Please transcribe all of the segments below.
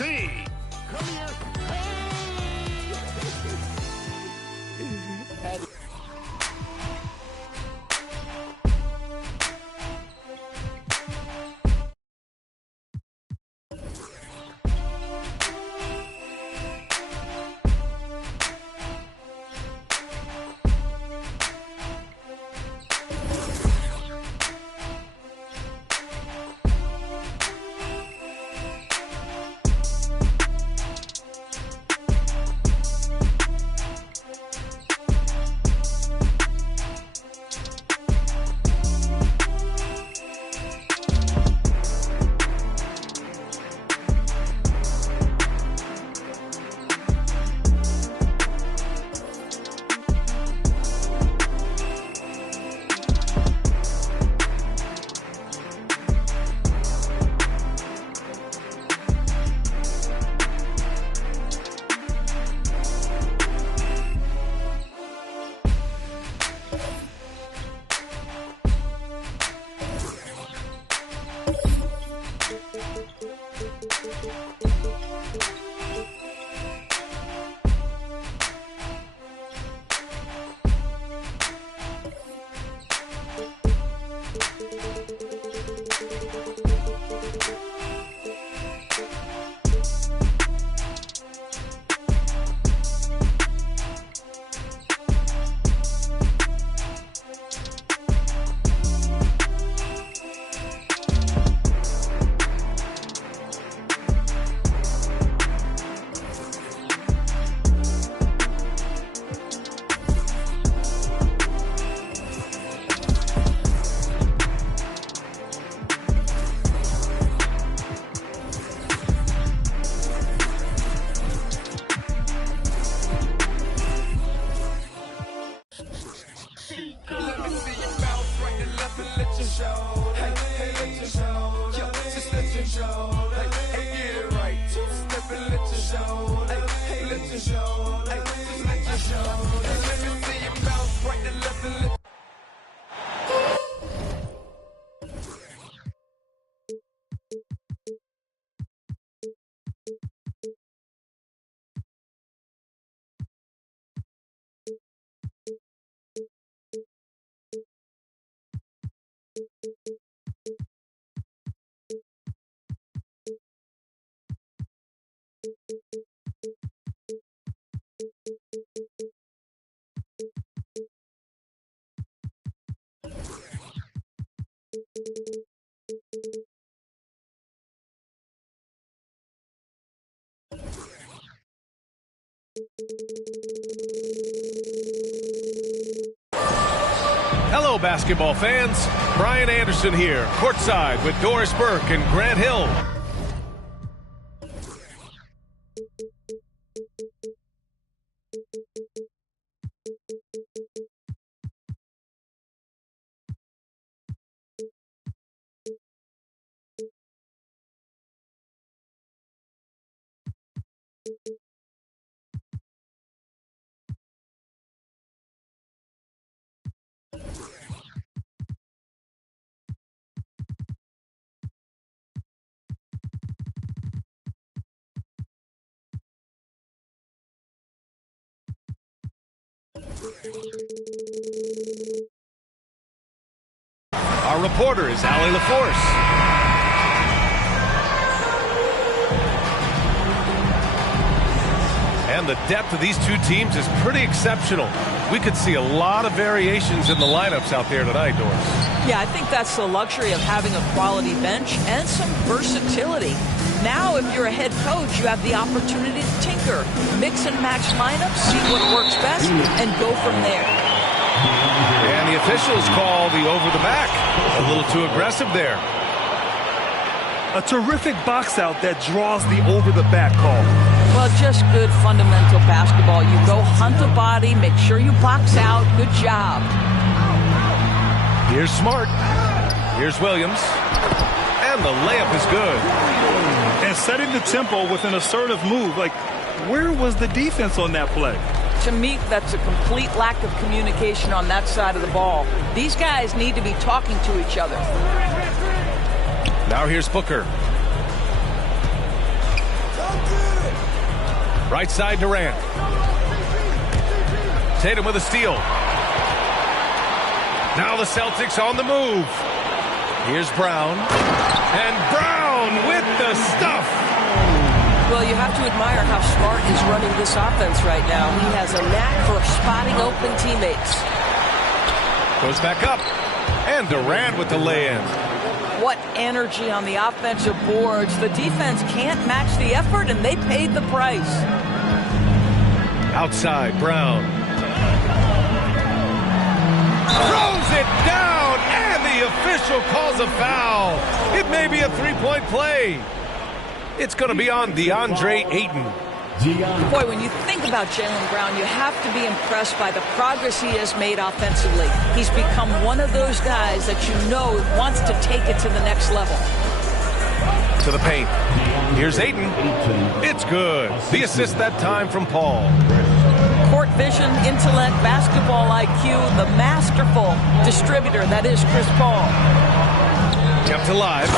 see. Come here. Hello, basketball fans. Brian Anderson here, courtside with Doris Burke and Grant Hill. Our reporter is Allie LaForce. And the depth of these two teams is pretty exceptional. We could see a lot of variations in the lineups out there tonight, Doris. Yeah, I think that's the luxury of having a quality bench and some versatility. Now, if you're a head coach, you have the opportunity to tinker, mix and match lineups, see what works best, and go from there. And the officials call the over the back. A little too aggressive there. A terrific box out that draws the over the back call. Well, just good fundamental basketball. You go hunt a body, make sure you box out. Good job. Here's Smart. Here's Williams. And the layup is good. And setting the tempo with an assertive move. Like, where was the defense on that play? To me, that's a complete lack of communication on that side of the ball. These guys need to be talking to each other. Now here's Booker. Right side Durant. Tatum with a steal. Now the Celtics on the move. Here's Brown. And Brown with the stuff. Well, you have to admire how Smart is running this offense right now. He has a knack for spotting open teammates. Goes back up. And Durant with the lay-in. What energy on the offensive boards. The defense can't match the effort, and they paid the price. Outside, Brown. Throws it down, and the official calls a foul. It may be a three-point play. It's going to be on DeAndre Ayton. Boy, when you think about Jaylen Brown, you have to be impressed by the progress he has made offensively. He's become one of those guys that you know wants to take it to the next level. To the paint. Here's Ayton. It's good. The assist that time from Paul. Court vision, intellect, basketball IQ, the masterful distributor that is Chris Paul. Kept alive.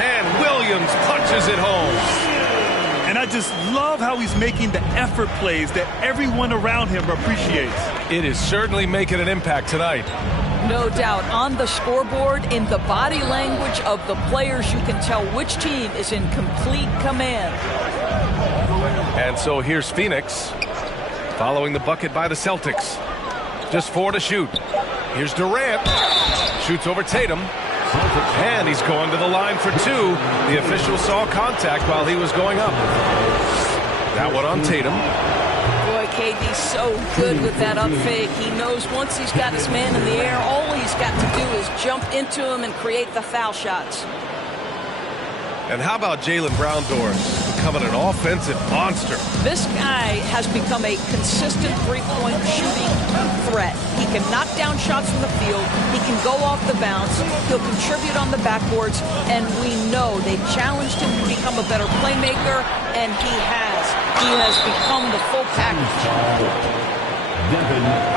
And Williams punches it home. And I just love how he's making the effort plays that everyone around him appreciates. It is certainly making an impact tonight. No doubt. On the scoreboard, in the body language of the players, you can tell which team is in complete command. And so here's Phoenix, following the bucket by the Celtics. Just 4 to shoot. Here's Durant. Shoots over Tatum. And he's going to the line for 2. The official saw contact while he was going up. That one on Tatum. Boy, KD's so good with that up fake. He knows once he's got his man in the air, all he's got to do is jump into him and create the foul shots. And how about Jaylen Brown, Doris, becoming an offensive monster? This guy has become a consistent three-point shooting threat. He can knock down shots from the field. He can go off the bounce. He'll contribute on the backboards. And we know they've challenged him to become a better playmaker, and he has. He has become the full package.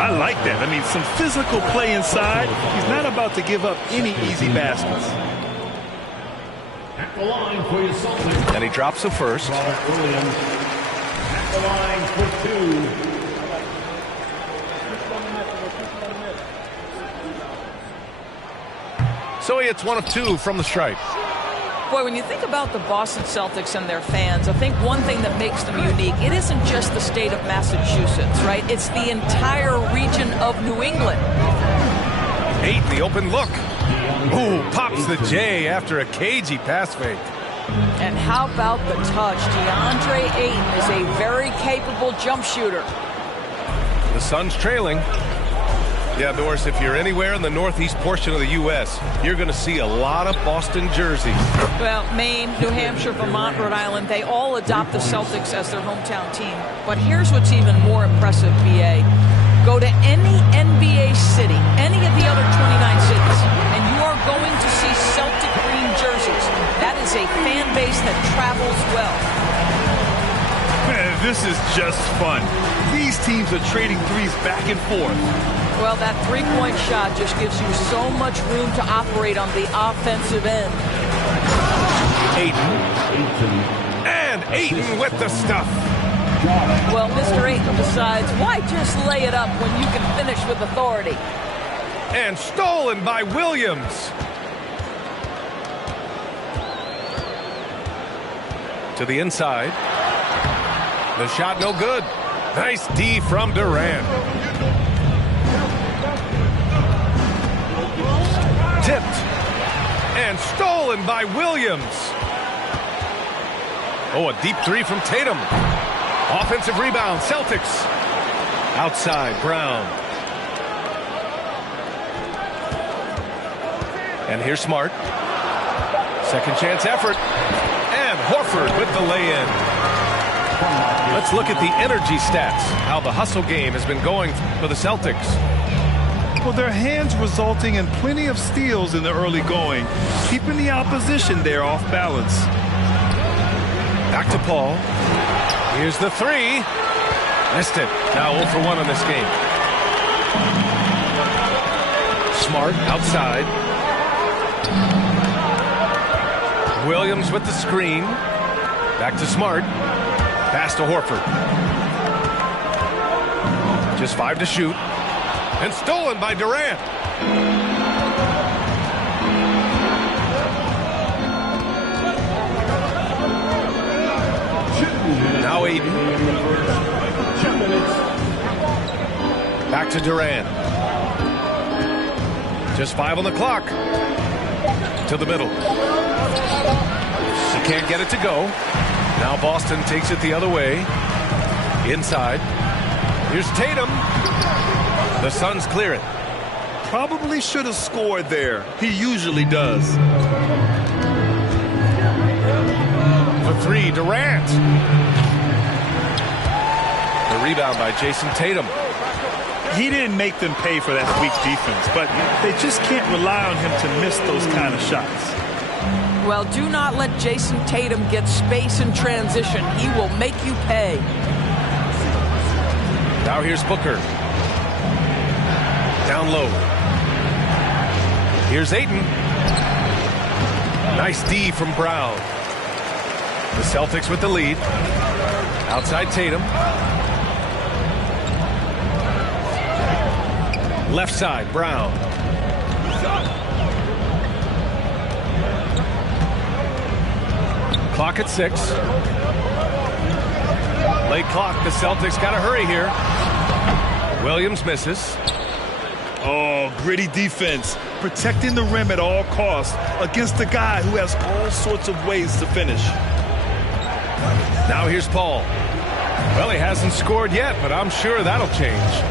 I like that. I mean, some physical play inside. He's not about to give up any easy baskets. At the line for your Celtics. And he drops the first. Robert Williams. At the line for 2. So he hits 1 of 2 from the stripe. Boy, when you think about the Boston Celtics and their fans, I think one thing that makes them unique, it isn't just the state of Massachusetts, right? It's the entire region of New England. 8, the open look. Ooh, pops the J after a cagey pass fake. And how about the touch? DeAndre Ayton is a very capable jump shooter. The Suns trailing. Yeah, Doris, if you're anywhere in the northeast portion of the U.S., you're going to see a lot of Boston jerseys. Well, Maine, New Hampshire, Vermont, Rhode Island, they all adopt the Celtics as their hometown team. But here's what's even more impressive, BA. Go to any NBA city, any of the other 29 cities, and you are going to see Celtic green jerseys. That is a fan base that travels well. Man, this is just fun. These teams are trading threes back and forth. Well, that three-point shot just gives you so much room to operate on the offensive end. Ayton. And Ayton with the stuff. Well, Mr. Ayton decides, why just lay it up when you can finish with authority? And stolen by Williams. To the inside. The shot no good. Nice D from Durant. Tipped. And stolen by Williams. Oh, a deep 3 from Tatum. Offensive rebound, Celtics. Outside, Brown. And here's Smart. Second chance effort. And Horford with the lay-in. Let's look at the energy stats, how the hustle game has been going for the Celtics. Well, their hands resulting in plenty of steals in the early going, keeping the opposition there off balance. Back to Paul. Here's the 3. Missed it. Now 0 for 1 in this game. Smart outside. Williams with the screen. Back to Smart. Pass to Horford. Just 5 to shoot. And stolen by Durant. Now Aiden. Back to Durant. Just 5 on the clock. To the middle. He can't get it to go. Now Boston takes it the other way. Inside. Here's Tatum. The Suns clear it. Probably should have scored there. He usually does. For 3, Durant. The rebound by Jason Tatum. He didn't make them pay for that weak defense, but they just can't rely on him to miss those kind of shots. Well, do not let Jason Tatum get space in transition. He will make you pay. Now here's Booker. Down low. Here's Ayton. Nice D from Brown. The Celtics with the lead. Outside Tatum. Left side, Brown. Clock at 6. Late clock. The Celtics got to hurry here. Williams misses. Oh, gritty defense. Protecting the rim at all costs against a guy who has all sorts of ways to finish. Now here's Paul. Well, he hasn't scored yet, but I'm sure that'll change.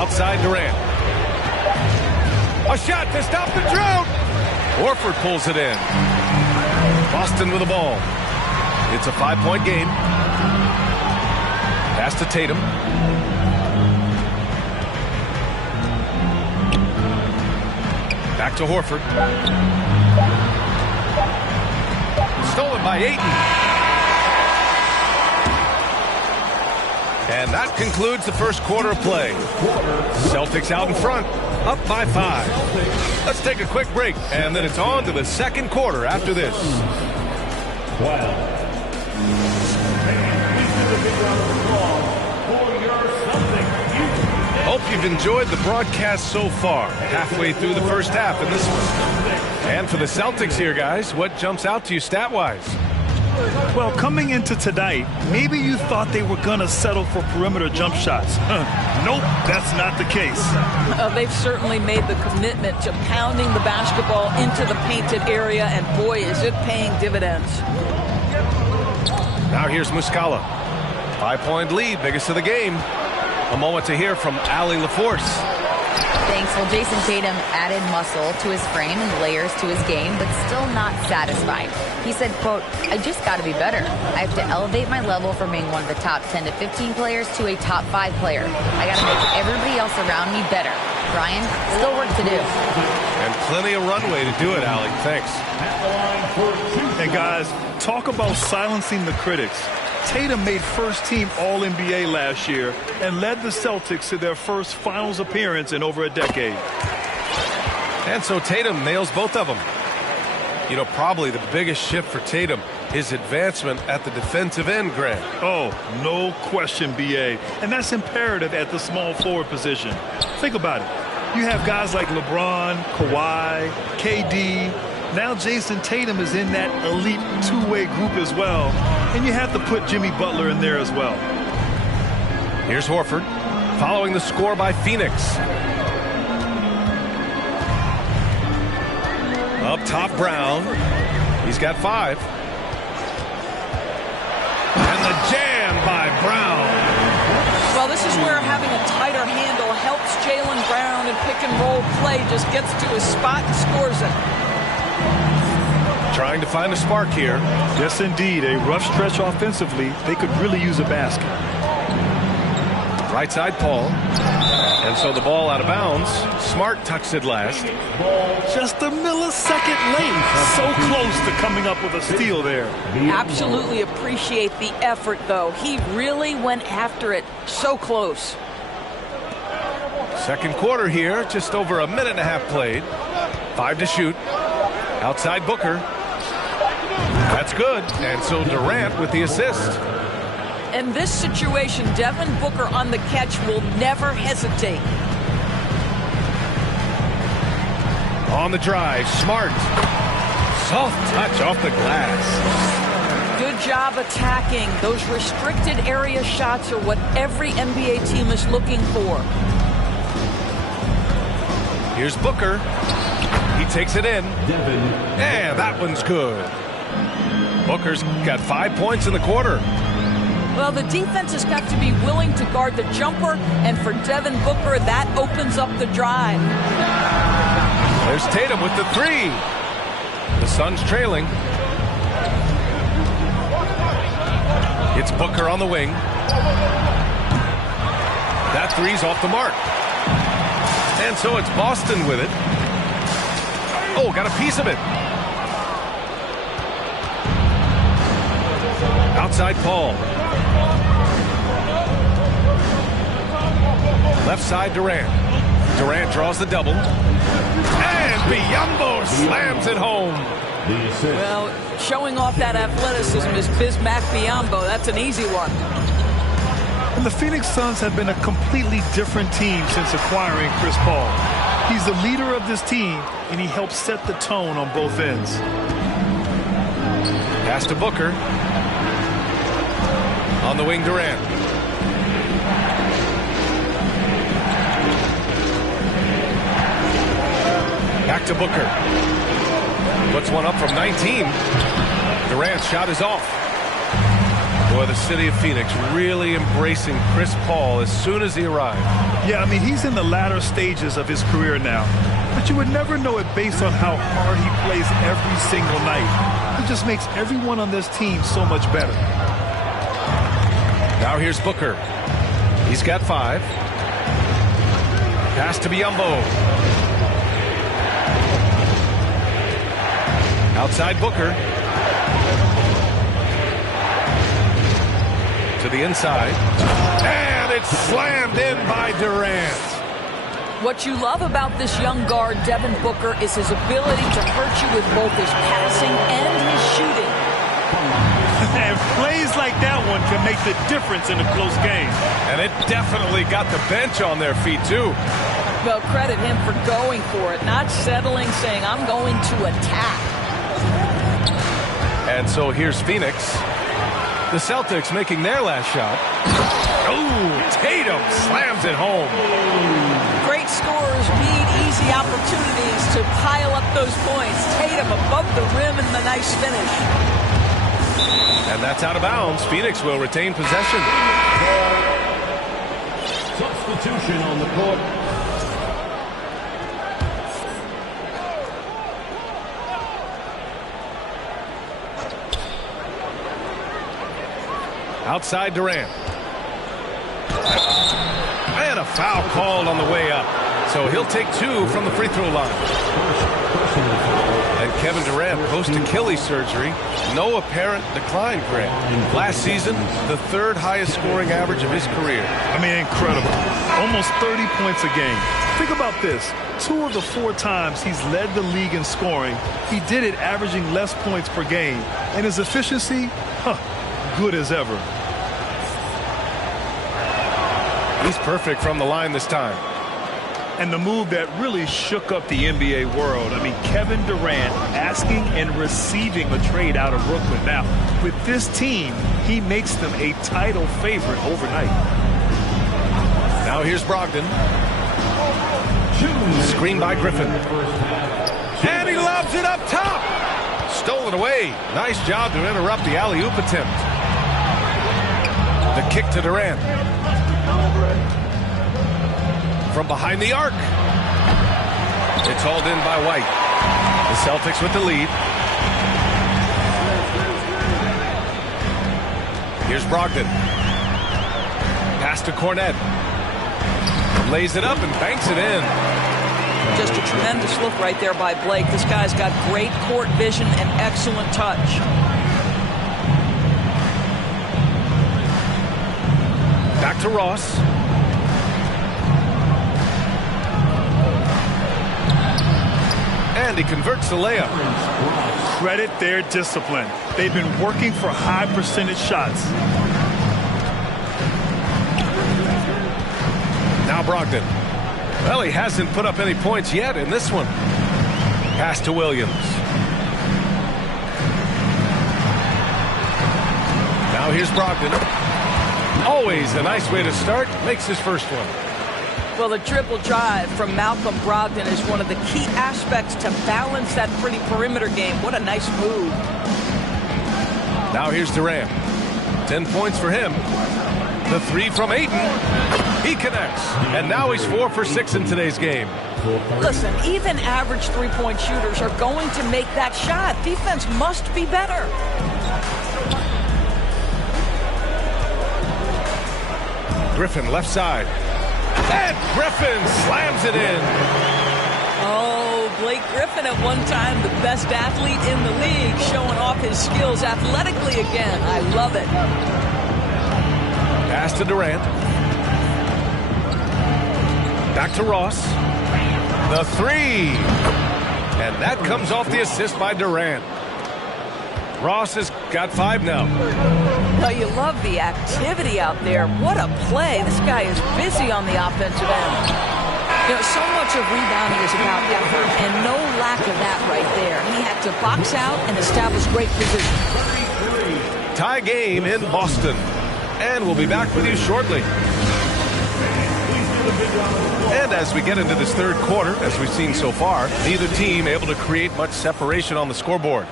Outside Durant. A shot to stop the drought. Horford pulls it in. Boston with the ball. It's a 5-point game. Pass to Tatum. Back to Horford. Stolen by Ayton. And that concludes the first quarter of play. Celtics out in front, up by 5. Let's take a quick break, and then it's on to the second quarter after this. Hope you've enjoyed the broadcast so far, halfway through the first half in this one. And for the Celtics here, guys, what jumps out to you stat-wise? Well, coming into tonight, maybe you thought they were going to settle for perimeter jump shots. Nope, that's not the case. They've certainly made the commitment to pounding the basketball into the painted area, and boy, is it paying dividends. Now here's Muscala. 5-point lead, biggest of the game. A moment to hear from Allie LaForce. Thanks. Well, Jason Tatum added muscle to his frame and layers to his game, but still not satisfied. He said, quote, "I just got to be better. I have to elevate my level from being one of the top 10 to 15 players to a top 5 player. I got to make everybody else around me better." Brian, still work to do. And plenty of runway to do it, Allie. Thanks. And guys, talk about silencing the critics. Tatum made first-team All-NBA last year and led the Celtics to their first finals appearance in over a decade. And so Tatum nails both of them. You know, probably the biggest shift for Tatum, his advancement at the defensive end, Grant. Oh, no question, B.A. And that's imperative at the small forward position. Think about it. You have guys like LeBron, Kawhi, KD. Now Jason Tatum is in that elite two-way group as well. And you have to put Jimmy Butler in there as well. Here's Horford, following the score by Phoenix. Up top, Brown. He's got 5. And the jam by Brown. Well, this is where having a tighter handle helps Jaylen Brown, and pick-and-roll play just gets to his spot and scores it. Trying to find a spark here. Yes, indeed. A rough stretch offensively. They could really use a basket. Right side, Paul. And so the ball out of bounds. Smart tucks it last. Just a millisecond late. So close to coming up with a steal there. Absolutely appreciate the effort, though. He really went after it. So close. Second quarter here. Just over a minute and a half played. 5 to shoot. Outside Booker. That's good. good, and so Durant with the assist. In this situation, Devin Booker on the catch will never hesitate. On the drive, Smart. Soft touch off the glass. Good job attacking. Those restricted area shots are what every NBA team is looking for. Here's Booker. He takes it in. Yeah, that one's good. Booker's got 5 points in the quarter. Well, the defense has got to be willing to guard the jumper, and for Devin Booker, that opens up the drive. There's Tatum with the three. The Suns trailing. It's Booker on the wing. That three's off the mark. And so it's Boston with it. Oh, got a piece of it. Outside Paul. Left side Durant. Durant draws the double. And Biyombo slams it home. Well, showing off that athleticism is Bismack Biyombo. That's an easy one. And the Phoenix Suns have been a completely different team since acquiring Chris Paul. He's the leader of this team, and he helps set the tone on both ends. Pass to Booker. On the wing, Durant. Back to Booker. Puts one up from 19. Durant's shot is off. Boy, the city of Phoenix really embracing Chris Paul as soon as he arrived. Yeah, I mean, he's in the latter stages of his career now. But you would never know it based on how hard he plays every single night. He just makes everyone on this team so much better. Now here's Booker. He's got 5. Pass to Biyombo. Outside Booker. To the inside. And it's slammed in by Durant. What you love about this young guard, Devin Booker, is his ability to hurt you with both his passing and his shooting. And plays like that one can make the difference in a close game. And it definitely got the bench on their feet, too. Well, credit him for going for it, not settling, saying, I'm going to attack. And so here's Phoenix. The Celtics making their last shot. Oh, Tatum slams it home. Great scorers need easy opportunities to pile up those points. Tatum above the rim and the nice finish. And that's out of bounds. Phoenix will retain possession. Substitution on the court. Outside Durant. And a foul called on the way up. So he'll take 2 from the free throw line. And Kevin Durant post-Achilles surgery. No apparent decline, Grant. Last season, the 3rd highest scoring average of his career. I mean, incredible. Almost 30 points a game. Think about this. 2 of the 4 times he's led the league in scoring, he did it averaging less points per game. And his efficiency, good as ever. He's perfect from the line this time. And the move that really shook up the NBA world. I mean, Kevin Durant asking and receiving a trade out of Brooklyn. Now, with this team, he makes them a title favorite overnight. Now here's Brogdon. Screen by Griffin. And he lobs it up top. Stolen away. Nice job to interrupt the alley-oop attempt. The kick to Durant. From behind the arc. It's hauled in by White. The Celtics with the lead. Here's Brogdon. Pass to Cornet. Lays it up and banks it in. Just a tremendous look right there by Blake. This guy's got great court vision and excellent touch. Back to Ross. And he converts the layup. Credit their discipline. They've been working for high percentage shots. Now Brogdon. Well, he hasn't put up any points yet in this one. Pass to Williams. Now here's Brogdon. Always a nice way to start. Makes his first one. Well, the triple drive from Malcolm Brogdon is one of the key aspects to balance that pretty perimeter game. What a nice move. Now here's Durant. 10 points for him. The three from Ayton. He connects. And now he's 4 for 6 in today's game. Listen, even average three-point shooters are going to make that shot. Defense must be better. Griffin left side. And Griffin slams it in. Oh, Blake Griffin at one time the best athlete in the league, showing off his skills athletically again. I love it. Pass to Durant. Back to Ross. The three. And that comes off the assist by Durant. Ross has got 5 now. Well, you love the activity out there. What a play. This guy is busy on the offensive end. You know, so much of rebounding is about effort, and no lack of that right there. He had to box out and establish great position. Tie game in Boston. And we'll be back with you shortly. And as we get into this third quarter, as we've seen so far, neither team able to create much separation on the scoreboard.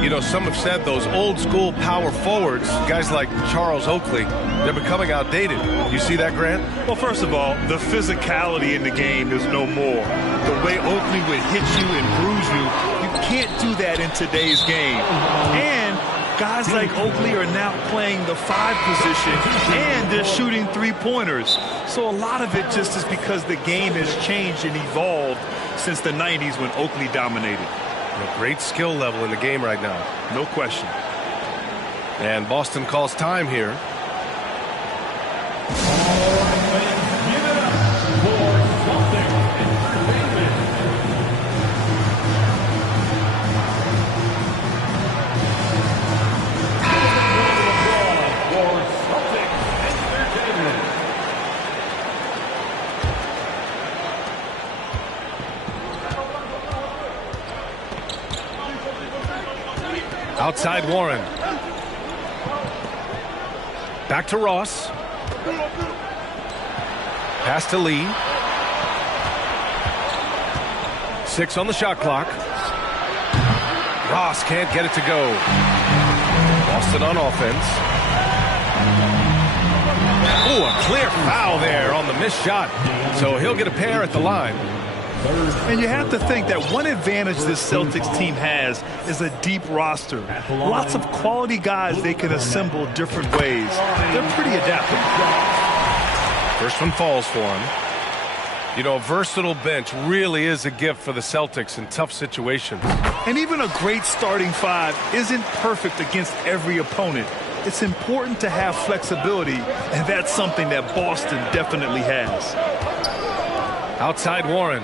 You know, some have said those old school power forwards, guys like Charles Oakley, they're becoming outdated. You see that, Grant? Well, first of all, the physicality in the game is no more. The way Oakley would hit you and bruise you, you can't do that in today's game. And guys like Oakley are now playing the 5 position, and they're shooting three-pointers. So a lot of it just is because the game has changed and evolved since the 90s when Oakley dominated. A great skill level in the game right now. No question. And Boston calls time here. Outside Warren. Back to Ross. Pass to Lee. 6 on the shot clock. Ross can't get it to go. Boston on offense. Ooh, a clear foul there on the missed shot. So he'll get a pair at the line. And you have to think that one advantage this Celtics team has is a deep roster. Lots of quality guys they can assemble different ways. They're pretty adaptable. First one falls for him. You know, a versatile bench really is a gift for the Celtics in tough situations. And even a great starting 5 isn't perfect against every opponent. It's important to have flexibility, and that's something that Boston definitely has. Outside Warren.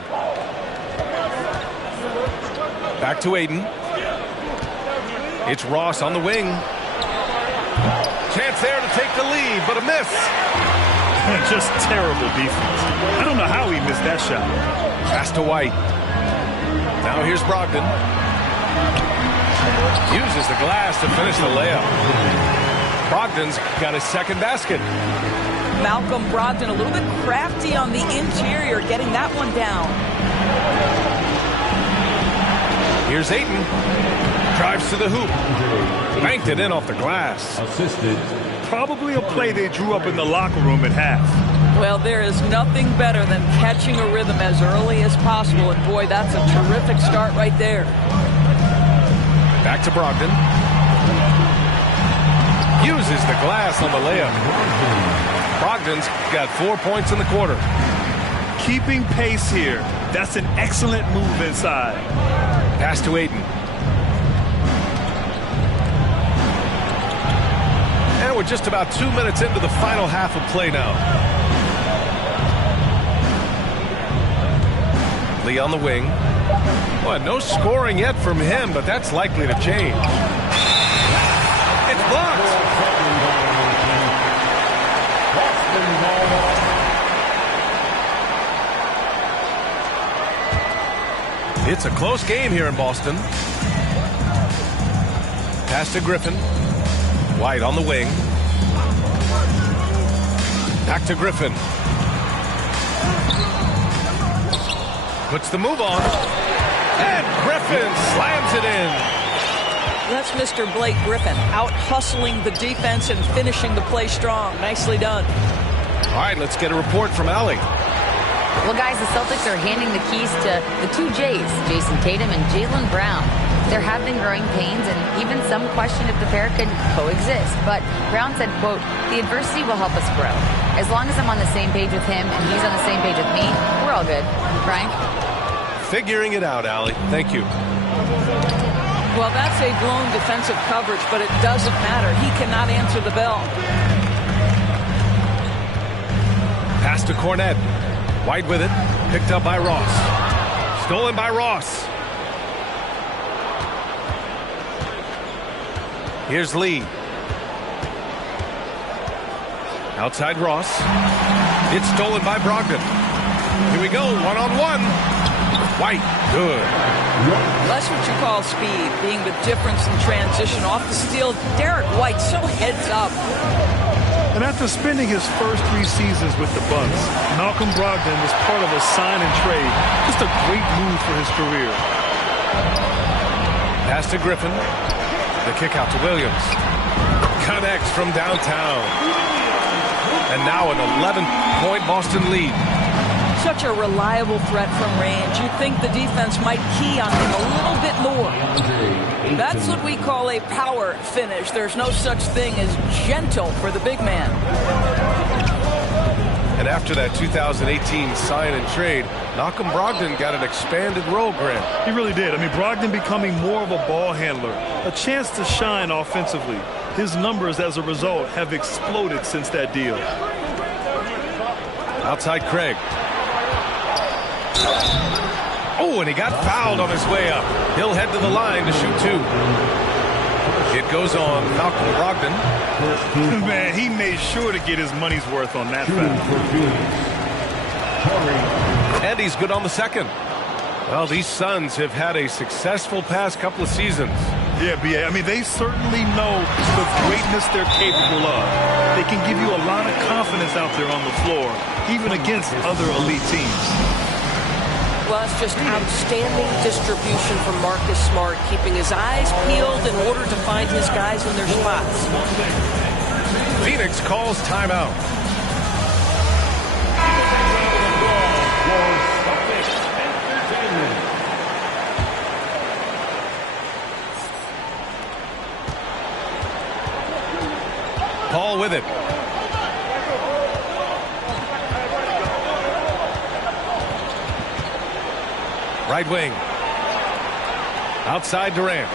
Back to Ayton. It's Ross on the wing. Chance there to take the lead, but a miss. Just terrible defense. I don't know how he missed that shot. Pass to White. Now here's Brogdon. Uses the glass to finish the layup. Brogdon's got his second basket. Malcolm Brogdon a little bit crafty on the interior, getting that one down. Here's Ayton. Drives to the hoop. Banked it in off the glass. Assisted. Probably a play they drew up in the locker room at half. Well, there is nothing better than catching a rhythm as early as possible. And boy, that's a terrific start right there. Back to Brogdon. Uses the glass on the layup. Brogdon's got 4 points in the quarter. Keeping pace here. That's an excellent move inside. Pass to Ayton. And we're just about 2 minutes into the final half of play now. Lee on the wing. Well, no scoring yet from him, but that's likely to change. It's blocked. It's a close game here in Boston. Pass to Griffin. White on the wing. Back to Griffin. Puts the move on. And Griffin slams it in. That's Mr. Blake Griffin, out hustling the defense and finishing the play strong. Nicely done. All right, let's get a report from Allie. Well, guys, the Celtics are handing the keys to the two J's, Jason Tatum and Jaylen Brown. There have been growing pains, and even some question if the pair could coexist. But Brown said, quote, "The adversity will help us grow. As long as I'm on the same page with him and he's on the same page with me, we're all good." Frank? Figuring it out, Allie. Thank you. Well, that's a blown defensive coverage, but it doesn't matter. He cannot answer the bell. Pass to Cornette. White with it. Picked up by Ross. Stolen by Ross. Here's Lee. Outside Ross. It's stolen by Brogdon. Here we go. One-on-one. White. Good. That's what you call speed, being the difference in transition. Off the steal, Derek White so heads up. And after spending his first 3 seasons with the Bucks, Malcolm Brogdon was part of a sign and trade. Just a great move for his career. Pass to Griffin. The kick out to Williams. Connects from downtown. And now an 11-point Boston lead. Such a reliable threat from range. You'd think the defense might key on him a little bit more. That's what we call a power finish. There's no such thing as gentle for the big man. And after that 2018 sign and trade, Malcolm Brogdon got an expanded role, Grant. He really did. I mean, Brogdon becoming more of a ball handler, a chance to shine offensively. His numbers as a result have exploded since that deal. Outside Craig. Oh, and he got fouled on his way up. He'll head to the line to shoot 2. It goes on Malcolm Brogdon. Man, he made sure to get his money's worth on that foul. And he's good on the second. Well, these Suns have had a successful past couple of seasons. Yeah, B.A. I mean, they certainly know the greatness they're capable of. They can give you a lot of confidence out there on the floor, even against other elite teams. Well, it's just outstanding distribution from Marcus Smart, keeping his eyes peeled in order to find his guys in their spots. Phoenix calls timeout. Paul with it. Right wing. Outside Durant.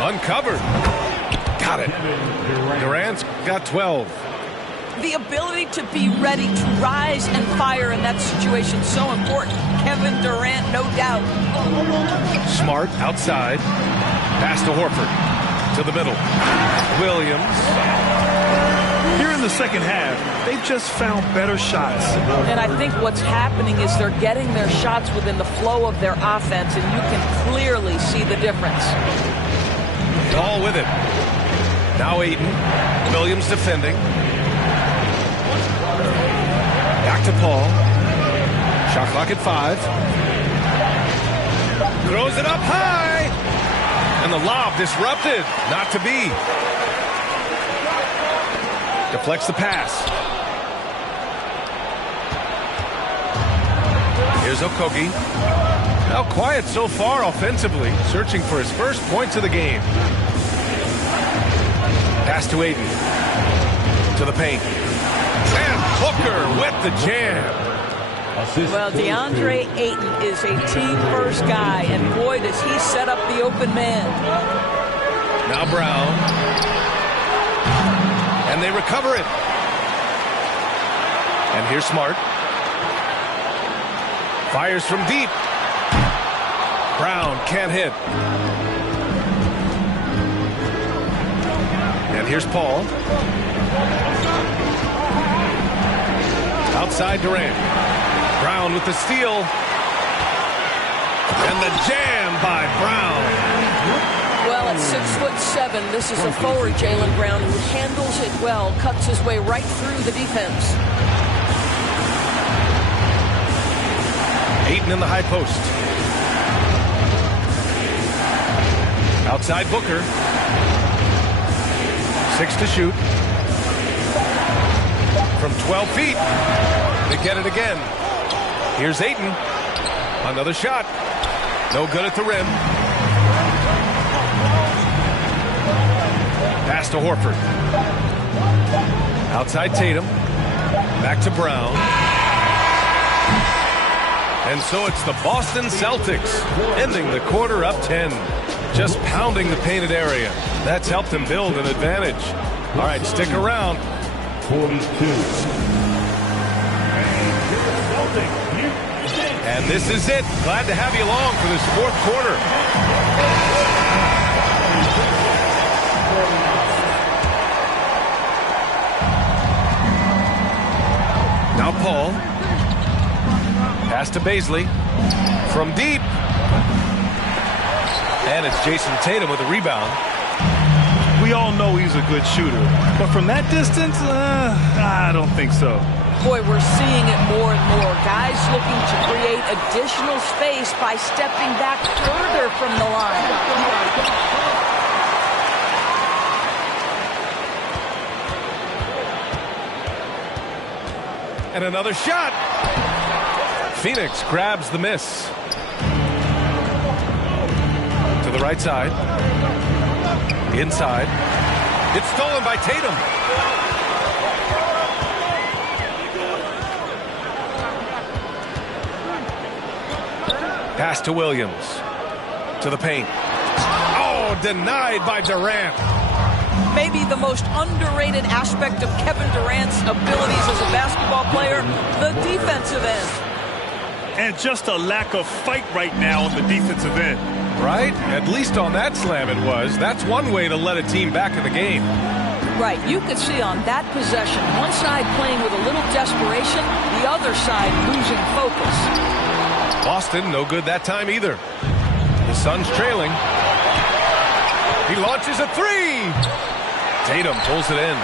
Uncovered. Got it. Durant's got 12. The ability to be ready to rise and fire in that situation is so important. Kevin Durant, no doubt. Smart outside. Pass to Horford. To the middle. Williams. Here in the second half, they've just found better shots. And I think what's happening is they're getting their shots within the flow of their offense, and you can clearly see the difference. Paul with it. Now Ayton. Williams defending. Back to Paul. Shot clock at 5. Throws it up high. And the lob disrupted. Not to be. Deflects the pass. Here's Okogie. Now quiet so far offensively, searching for his first points of the game. Pass to Ayton. To the paint. And Hooker with the jam. Well, DeAndre Ayton is a team-first guy, and boy, does he set up the open man. Now Brown. And they recover it. And here's Smart. Fires from deep. Brown can't hit. And here's Paul. Outside Durant. Brown with the steal. And the jam by Brown. Well, at 6'7", this is a forward Jaylen Brown who handles it well, cuts his way right through the defense. Ayton in the high post. Outside Booker. 6 to shoot. From 12 feet. They get it again. Here's Ayton. Another shot. No good at the rim. Pass to Horford. Outside Tatum. Back to Brown. And so it's the Boston Celtics ending the quarter up 10. Just pounding the painted area. That's helped them build an advantage. All right, stick around. 42. And this is it. Glad to have you along for this fourth quarter. Now Paul. Pass to Bazley. From deep. And it's Jason Tatum with a rebound. We all know he's a good shooter. But from that distance, I don't think so. Boy, we're seeing it more and more. Guys looking to create additional space by stepping back further from the line. And another shot. Phoenix grabs the miss. To the right side. Inside. It's stolen by Tatum. Pass to Williams. To the paint. Oh, denied by Durant. Maybe the most underrated aspect of Kevin Durant's abilities as a basketball player, the defensive end. And just a lack of fight right now on the defensive end. Right? At least on that slam it was. That's one way to let a team back in the game. Right. You could see on that possession, one side playing with a little desperation, the other side losing focus. Boston, no good that time either. The Suns trailing. He launches a three. Tatum pulls it in.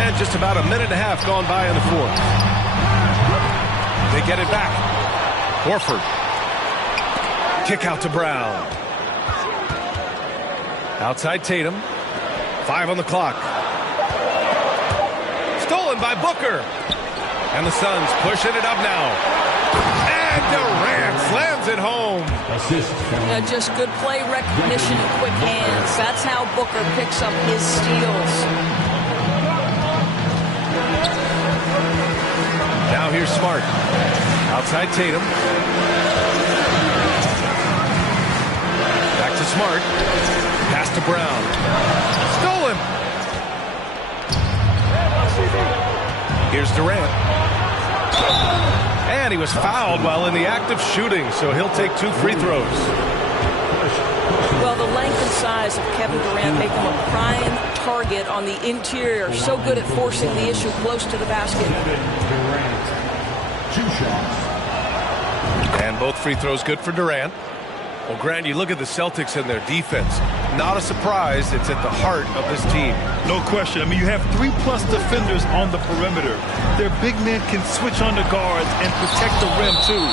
And just about a minute and a half gone by in the fourth. They get it back. Horford. Kick out to Brown. Outside Tatum. 5 on the clock. Stolen by Booker. And the Suns pushing it up now. And Durant slams it home. Assist. Just good play recognition and quick hands. That's how Booker picks up his steals. Now here's Smart. Outside Tatum. Back to Smart. Pass to Brown. Stolen. Here's Durant. And he was fouled while in the act of shooting, so he'll take 2 free throws. Well, the length and size of Kevin Durant make him a prime target on the interior. So good at forcing the issue close to the basket. Durant. 2 shots. And both free throws good for Durant. Well, Grant, you look at the Celtics and their defense. Not a surprise. It's at the heart of this team. No question. I mean, you have 3+ defenders on the perimeter. Their big men can switch on the guards and protect the rim, too.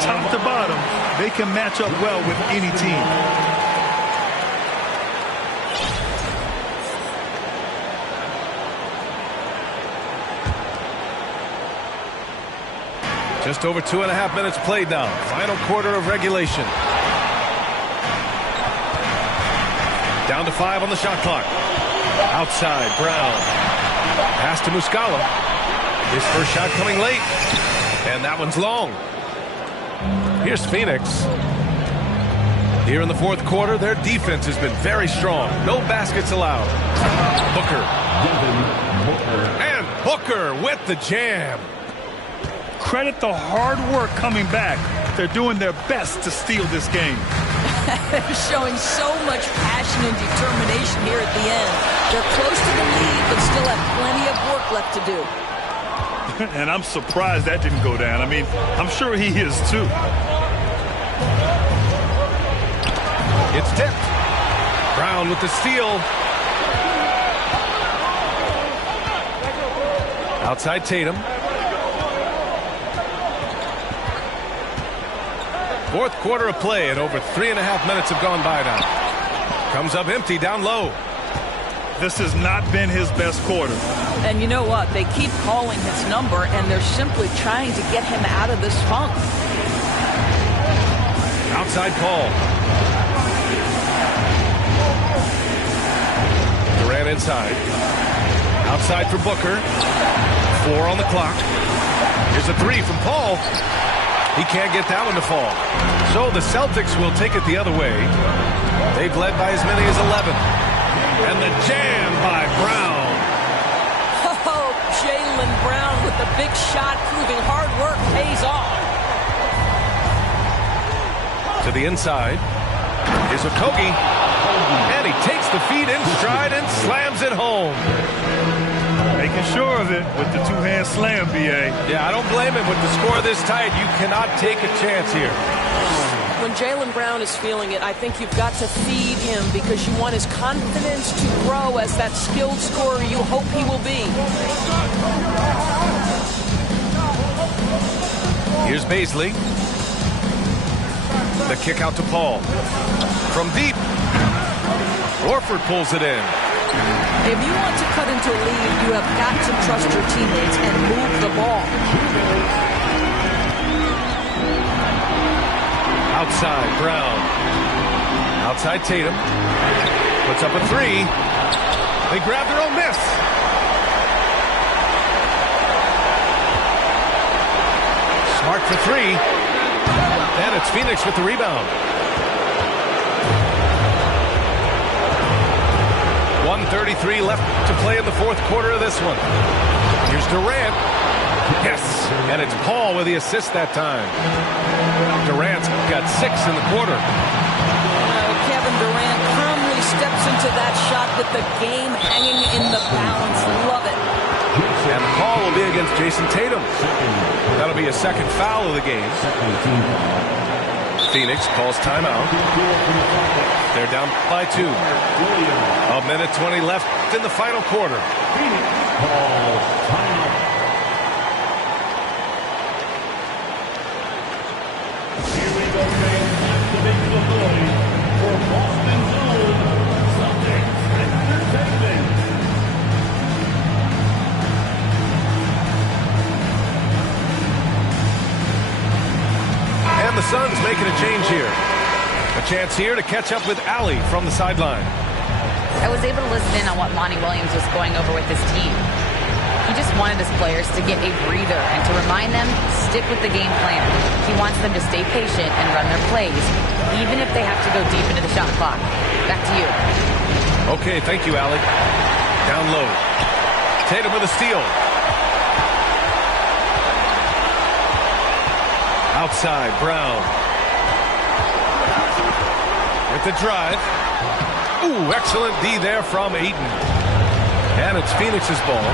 Top to bottom, they can match up well with any team. Just over 2.5 minutes played now. Final quarter of regulation. Down to 5 on the shot clock. Outside, Brown. Pass to Muscala. His first shot coming late. And that one's long. Here's Phoenix. Here in the fourth quarter, their defense has been very strong. No baskets allowed. Booker. And Booker with the jam. credit the hard work coming back. They're doing their best to steal this game. They're showing so much passion and determination here at the end. They're close to the lead, but still have plenty of work left to do. And I'm surprised that didn't go down. I mean, I'm sure he is too. It's tipped. Brown with the steal. Outside Tatum. Fourth quarter of play, and over 3.5 minutes have gone by now. Comes up empty down low. This has not been his best quarter. And you know what? They keep calling his number, and they're simply trying to get him out of this funk. Outside Paul. Durant inside. Outside for Booker. 4 on the clock. Here's a 3 from Paul. He can't get that one to fall. So the Celtics will take it the other way. They've led by as many as 11. And the jam by Brown. Oh, Jaylen Brown with the big shot, proving hard work pays off. To the inside. Here's Okogie. And he takes the feed in stride and slams it home. Making sure of it with the two-hand slam, B.A. Yeah, I don't blame him. With the score this tight, you cannot take a chance here. When Jaylen Brown is feeling it, I think you've got to feed him because you want his confidence to grow as that skilled scorer you hope he will be. Here's Baisley. The kick out to Paul. From deep. Horford pulls it in. If you want to cut into a lead, you have got to trust your teammates and move the ball. Outside, Brown. Outside, Tatum. Puts up a 3. They grab their own miss. Smart for 3. And it's Phoenix with the rebound. 1:33 left to play in the fourth quarter of this one. Here's Durant. Yes, and it's Paul with the assist that time. Durant's got 6 in the quarter. Kevin Durant firmly steps into that shot with the game hanging in the balance. Love it. And the call will be against Jason Tatum. That'll be a second foul of the game. Phoenix calls timeout. They're down by 2. 1:20 left in the final quarter. Phoenix calls timeout. Here we go, fans. Activating the boys for Boston Zone Celtics Entertainment. And the Suns making a change here. A chance here to catch up with Allie from the sideline. I was able to listen in on what Monty Williams was going over with his team. He just wanted his players to get a breather and to remind them, stick with the game plan. He wants them to stay patient and run their plays, even if they have to go deep into the shot clock. Back to you. Okay, thank you, Allie. Down low. Tatum with a steal. Outside, Brown. With the drive. Ooh, excellent D there from Ayton. And it's Phoenix's ball.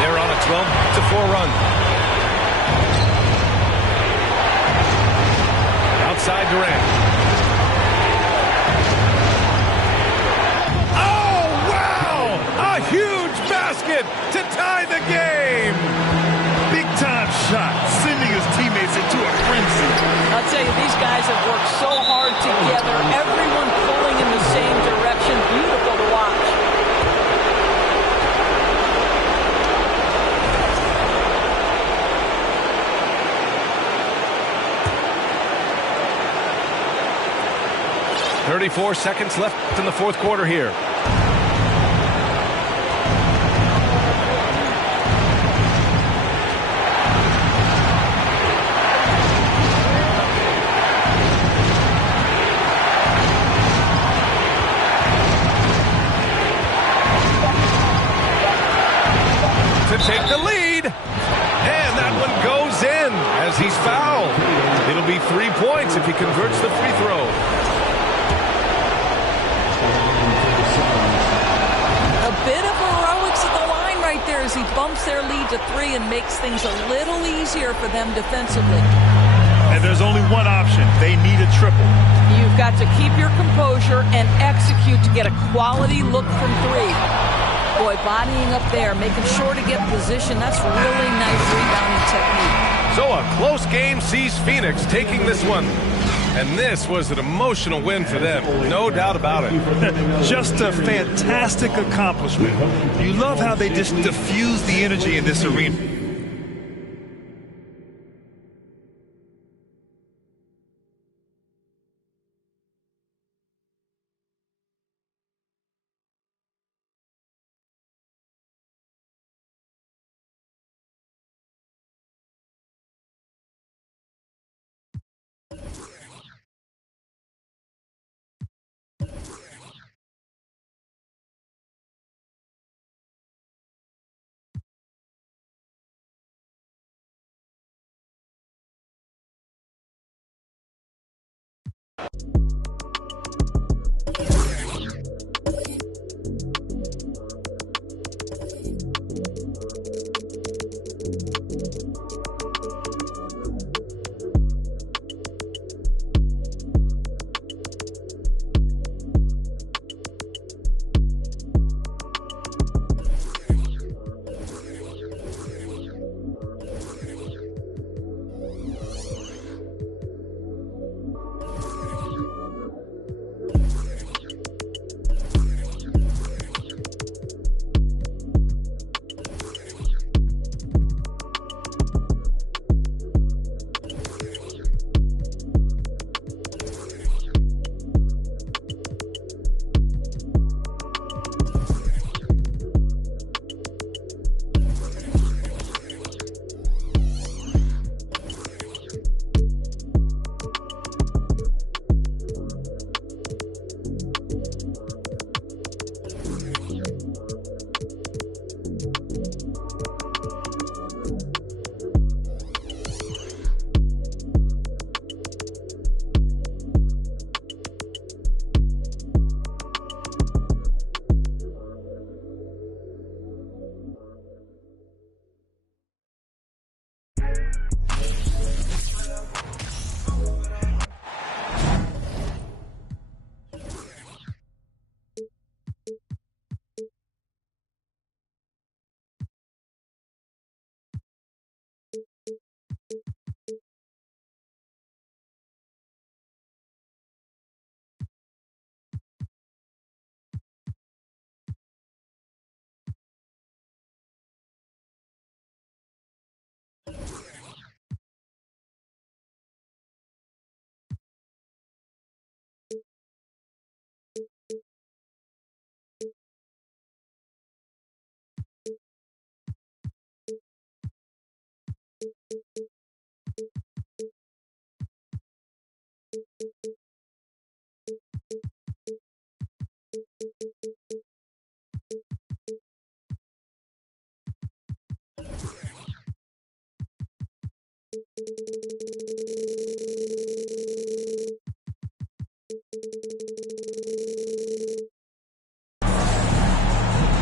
They're on a 12-4 run. Outside Durant. Oh, wow! A huge basket to tie the game! Big time shot, sending his teammates into a frenzy. I'll tell you, these guys have worked so hard together. Everyone pulling in the same direction. Beautiful to watch. .34 seconds left in the fourth quarter here. To take the lead, and that one goes if he converts the free throw. A bit of heroics at the line right there as he bumps their lead to 3 and makes things a little easier for them defensively. And there's only one option. They need a triple. You've got to keep your composure and execute to get a quality look from 3. Boy, bodying up there, making sure to get position. That's really nice rebounding technique. So a close game sees Phoenix taking this one. And this was an emotional win for them, no doubt about it. Just a fantastic accomplishment. You love how they just diffuse the energy in this arena.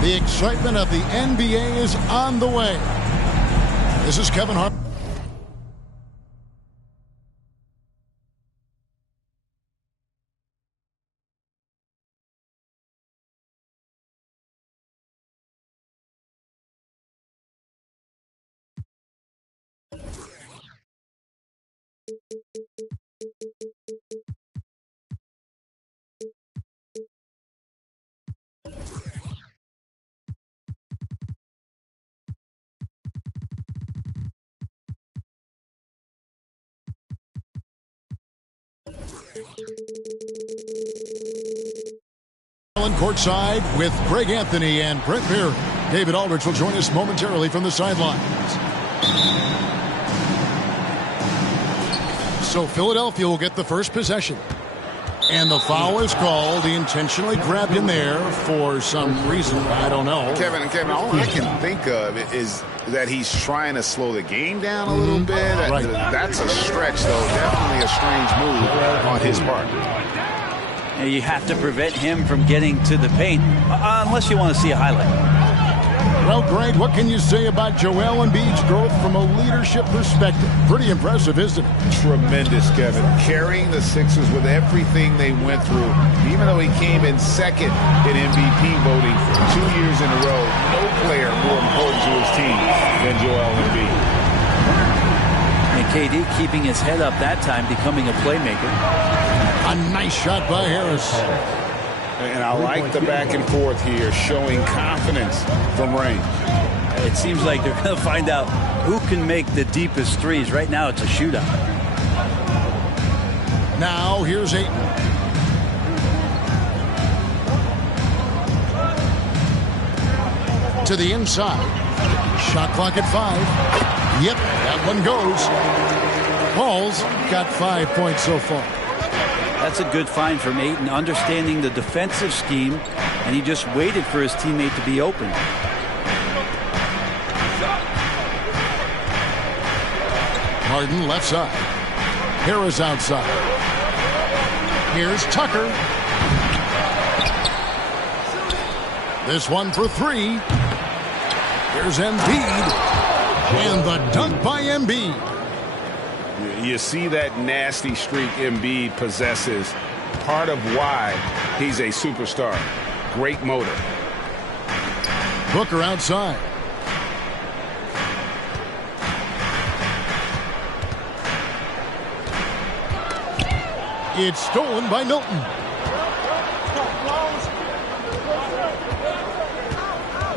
The excitement of the NBA is on the way. This is Kevin Hart. Courtside with Greg Anthony and Brent Beard. David Aldridge will join us momentarily from the sidelines. So Philadelphia will get the first possession. And the foul is called. He intentionally grabbed him there for some reason. I don't know. Kevin, all I can think of is that he's trying to slow the game down a little bit. Right. That's a stretch, though. Definitely a strange move on his part. You have to prevent him from getting to the paint, unless you want to see a highlight. Well, Greg, what can you say about Joel Embiid's growth from a leadership perspective? Pretty impressive, isn't it? Tremendous, Kevin. Carrying the Sixers with everything they went through. Even though he came in second in MVP voting 2 years in a row, no player more important to his team than Joel Embiid. And KD keeping his head up that time, becoming a playmaker. A nice shot by Harris. And I like the back and forth here, showing confidence from range. It seems like they're going to find out who can make the deepest threes. Right now, it's a shootout. Now, here's Ayton. To the inside. Shot clock at 5. Yep, that one goes. Paul's got 5 points so far. That's a good find from Ayton, understanding the defensive scheme, and he just waited for his teammate to be open. Harden left side. Harris outside. Here's Tucker. This one for 3. Here's Embiid. And the dunk by Embiid. You see that nasty streak Embiid possesses. Part of why he's a superstar. Great motor. Booker outside. It's stolen by Milton.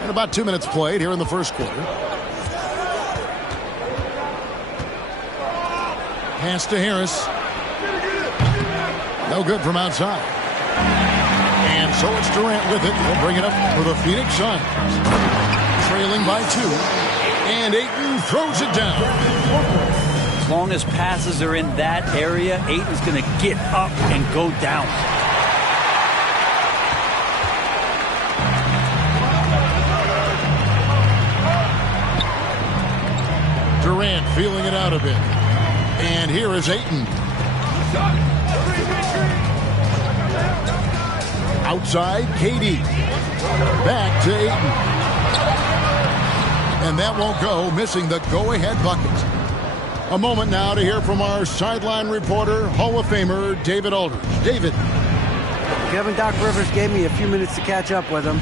And about 2 minutes played here in the first quarter. Pass to Harris. No good from outside. And so it's Durant with it. He'll bring it up for the Phoenix Suns. Trailing by 2. And Ayton throws it down. As long as passes are in that area, Ayton's going to get up and go down. Durant feeling it out a bit. And here is Ayton. Outside, KD. Back to Ayton. And that won't go, missing the go-ahead bucket. A moment now to hear from our sideline reporter, Hall of Famer David Aldridge. David. Kevin, Doc Rivers gave me a few minutes to catch up with him.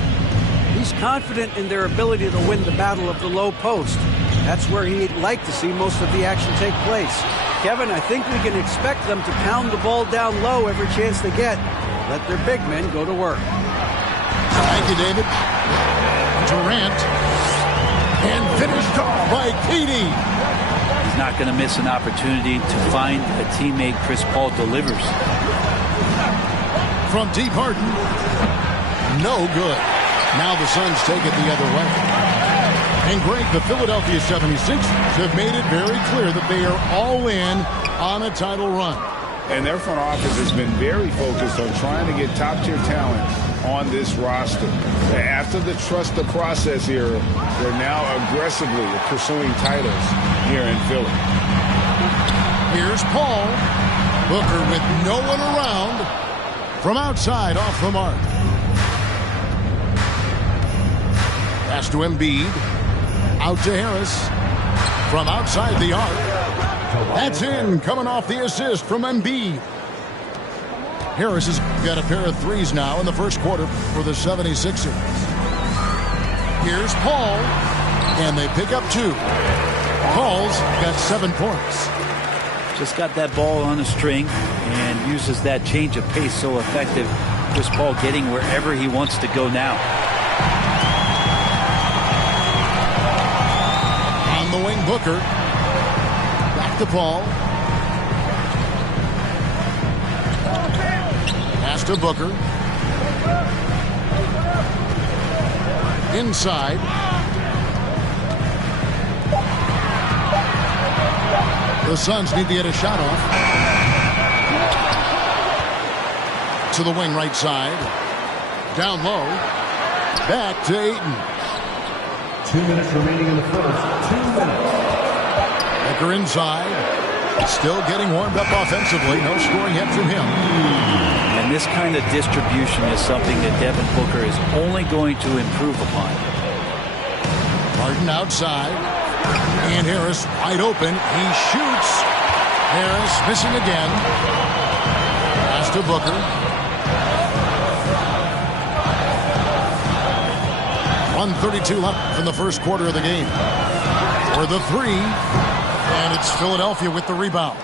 He's confident in their ability to win the battle of the low post. That's where he'd like to see most of the action take place. Kevin, I think we can expect them to pound the ball down low every chance they get. Let their big men go to work. Thank you, David. Durant. And finished off by KD. He's not going to miss an opportunity to find a teammate. Chris Paul delivers. From deep, Harden. No good. Now the Suns take it the other way. And Greg, the Philadelphia 76ers have made it very clear that they are all in on a title run. And their front office has been very focused on trying to get top-tier talent on this roster. After the trust the process era, they're now aggressively pursuing titles here in Philly. Here's Paul. Booker with no one around. From outside, off the mark. Pass to Embiid. Out to Harris. From outside the arc. That's in, coming off the assist from Embiid. Harris has got a pair of threes now in the first quarter for the 76ers. Here's Paul. And they pick up 2. Paul's got 7 points. Just got that ball on a string and uses that change of pace so effective. Chris Paul getting wherever he wants to go now. On the wing, Booker. Back to Paul. Pass to Booker. Inside. The Suns need to get a shot off. To the wing right side. Down low. Back to Ayton. 2 minutes remaining in the first. 2 minutes. Booker inside. Still getting warmed up offensively. No scoring yet from him. And this kind of distribution is something that Devin Booker is only going to improve upon. Harden outside. And Harris wide open. He shoots. Harris missing again. Pass to Booker. 1:32 left in the first quarter of the game. For the three. And it's Philadelphia with the rebound.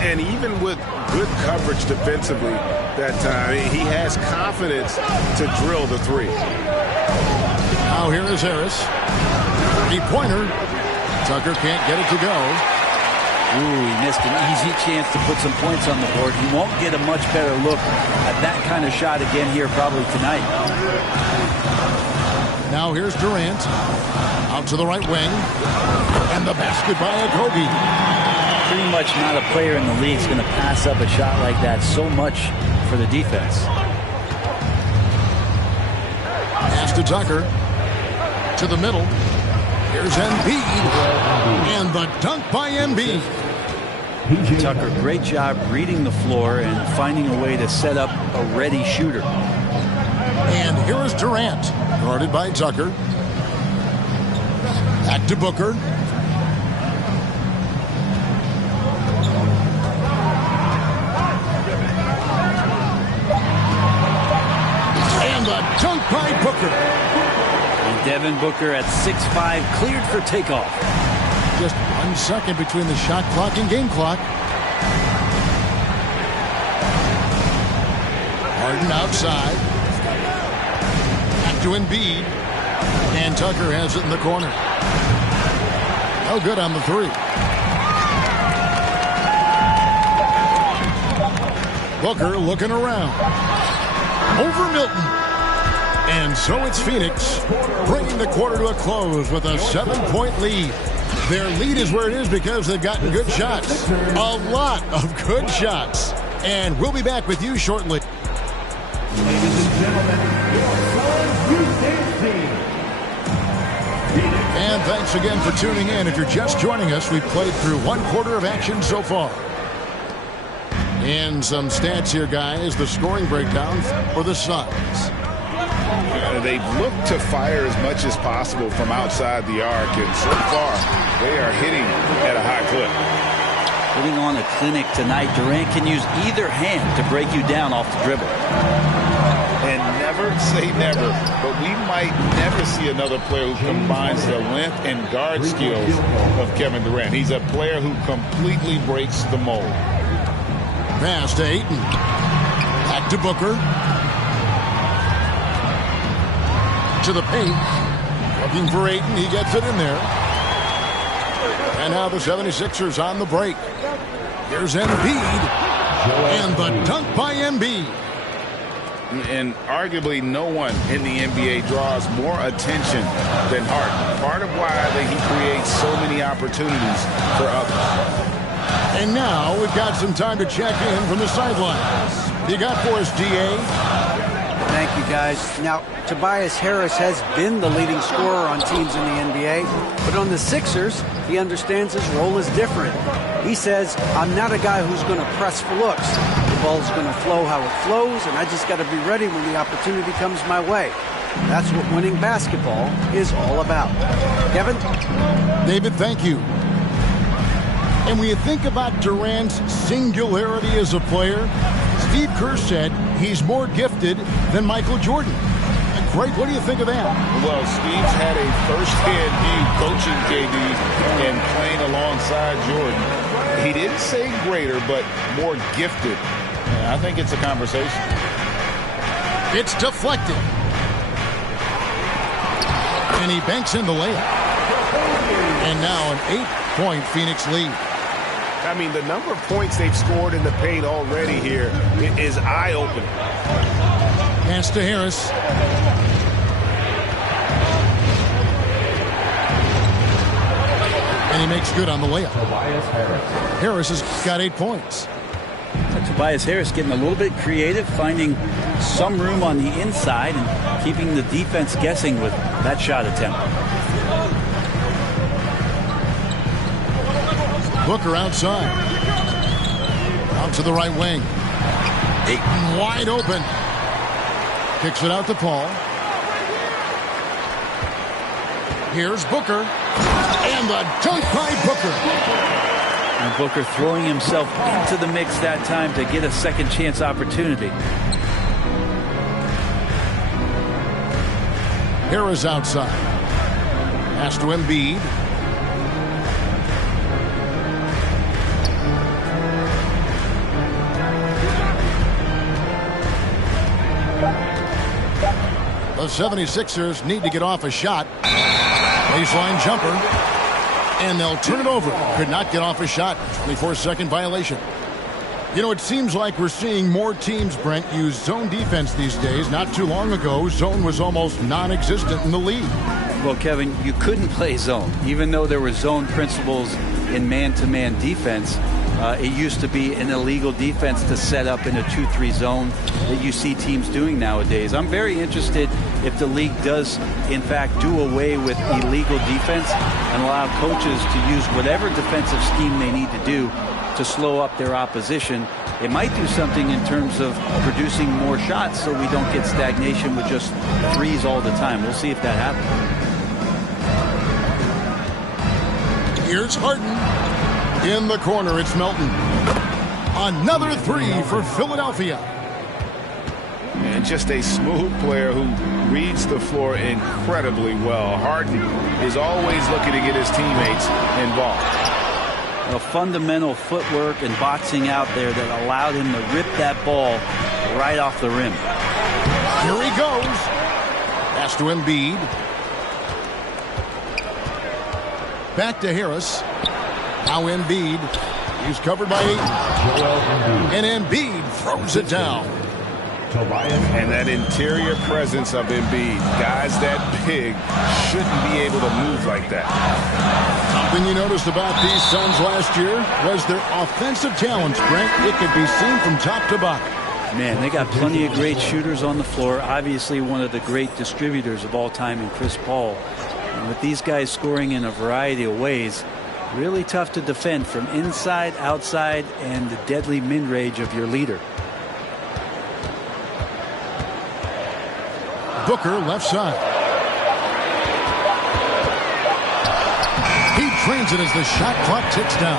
And even with good coverage defensively that time, he has confidence to drill the three. Now here is Harris. 3-pointer. Tucker can't get it to go. Ooh, he missed an easy chance to put some points on the board. He won't get a much better look at that kind of shot again here probably tonight. Now here's Durant. Out to the right wing. And the basket by Okogie. Pretty much not a player in the league is going to pass up a shot like that so much for the defense. Pass to Tucker. To the middle. Here's Embiid. And the dunk by Embiid. Tucker, great job reading the floor and finding a way to set up a ready shooter. And here is Durant. Guarded by Tucker. Back to Booker. And the dunk by Booker. And Devin Booker at 6'5", cleared for takeoff. Just 1 second between the shot clock and game clock. Harden outside. Back to Embiid. And Tucker has it in the corner. No good on the three. Booker looking around. Over Milton. And so it's Phoenix bringing the quarter to a close with a 7-point lead. Their lead is where it is because they've gotten good shots. A lot of good shots. And we'll be back with you shortly. Ladies and gentlemen, your Suns Youth Dance Team. And thanks again for tuning in. If you're just joining us, we've played through 1 quarter of action so far. And some stats here, guys. The scoring breakdown for the Suns. They've looked to fire as much as possible from outside the arc, and so far they are hitting at a high clip. Putting on a clinic tonight, Durant can use either hand to break you down off the dribble. And never say never, but we might never see another player who combines the length and guard skills of Kevin Durant. He's a player who completely breaks the mold. Pass to Ayton. Back to Booker. To the paint. Looking for Ayton. He gets it in there. And now the 76ers on the break. Here's Embiid. And the dunk by Embiid. And arguably no one in the NBA draws more attention than Harden. Part of why he creates so many opportunities for others. And now we've got some time to check in from the sidelines. You got for us, DA? Thank you, guys. Now, Tobias Harris has been the leading scorer on teams in the NBA, but on the Sixers, he understands his role is different. He says, I'm not a guy who's going to press for looks. The ball's going to flow how it flows, and I just got to be ready when the opportunity comes my way. That's what winning basketball is all about. Kevin? David, thank you. And when you think about Durant's singularity as a player, Steve Kerr said he's more gifted than Michael Jordan. Greg, what do you think of that? Well, Steve's had a first-hand view coaching KD and playing alongside Jordan. He didn't say greater, but more gifted. I think it's a conversation. It's deflected. And he banks in the layup. And now an 8-point Phoenix lead. I mean, the number of points they've scored in the paint already here is eye-opening. Pass to Harris. And he makes good on the layup. Harris has got 8 points. Tobias Harris getting a little bit creative, finding some room on the inside and keeping the defense guessing with that shot attempt. Booker outside. Out to the right wing. Ayton wide open. Kicks it out to Paul. Here's Booker. And the dunk by Booker. And Booker throwing himself into the mix that time to get a second chance opportunity. Harris outside. Pass to Embiid. The 76ers need to get off a shot. Baseline jumper. And they'll turn it over. Could not get off a shot. 24-second violation. You know, it seems like we're seeing more teams, Brent, use zone defense these days. Not too long ago, zone was almost non-existent in the league. Well, Kevin, you couldn't play zone. Even though there were zone principles in man-to-man defense, it used to be an illegal defense to set up in a 2-3 zone that you see teams doing nowadays. I'm very interested if the league does, in fact, do away with illegal defense and allow coaches to use whatever defensive scheme they need to do to slow up their opposition. It might do something in terms of producing more shots so we don't get stagnation with just threes all the time. We'll see if that happens. Here's Harden. In the corner, it's Melton. Another three for Philadelphia. And just a smooth player who reads the floor incredibly well. Harden is always looking to get his teammates involved. A fundamental footwork and boxing out there that allowed him to rip that ball right off the rim. Here he goes. Pass to Embiid. Back to Harris. Now Embiid. He's covered by 8. And Embiid throws it down. And that interior presence of Embiid, guys that big shouldn't be able to move like that. Something you noticed about these Suns last year was their offensive talents, Brent. It could be seen from top to bottom. Man, they got plenty of great shooters on the floor. Obviously, one of the great distributors of all time in Chris Paul. And with these guys scoring in a variety of ways, really tough to defend from inside, outside, and the deadly mid-range of your leader. Booker left side. He trains it as the shot clock ticks down.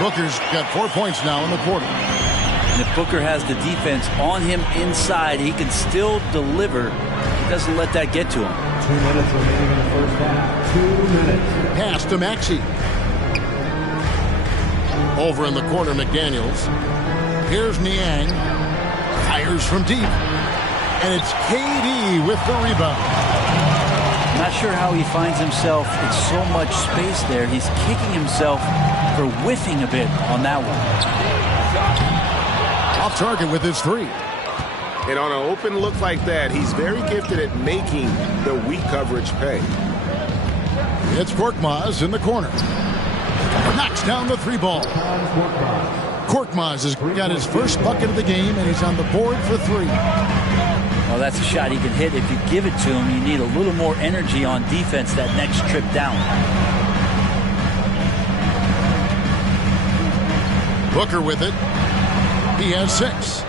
Booker's got 4 points now in the quarter. And if Booker has the defense on him inside, he can still deliver. He doesn't let that get to him. 2 minutes remaining in the first half. 2 minutes. Pass to Maxey. Over in the corner, McDaniels. Here's Niang. Fires from deep. And it's KD with the rebound. Not sure how he finds himself in so much space there. He's kicking himself for whiffing a bit on that one. Off target with his 3. And on an open look like that, he's very gifted at making the weak coverage pay. It's Korkmaz in the corner. Knocks down the 3 ball. Korkmaz has got his first bucket of the game, and he's on the board for 3. Well, that's a shot he can hit. If you give it to him, you need a little more energy on defense that next trip down. Booker with it. He has 6.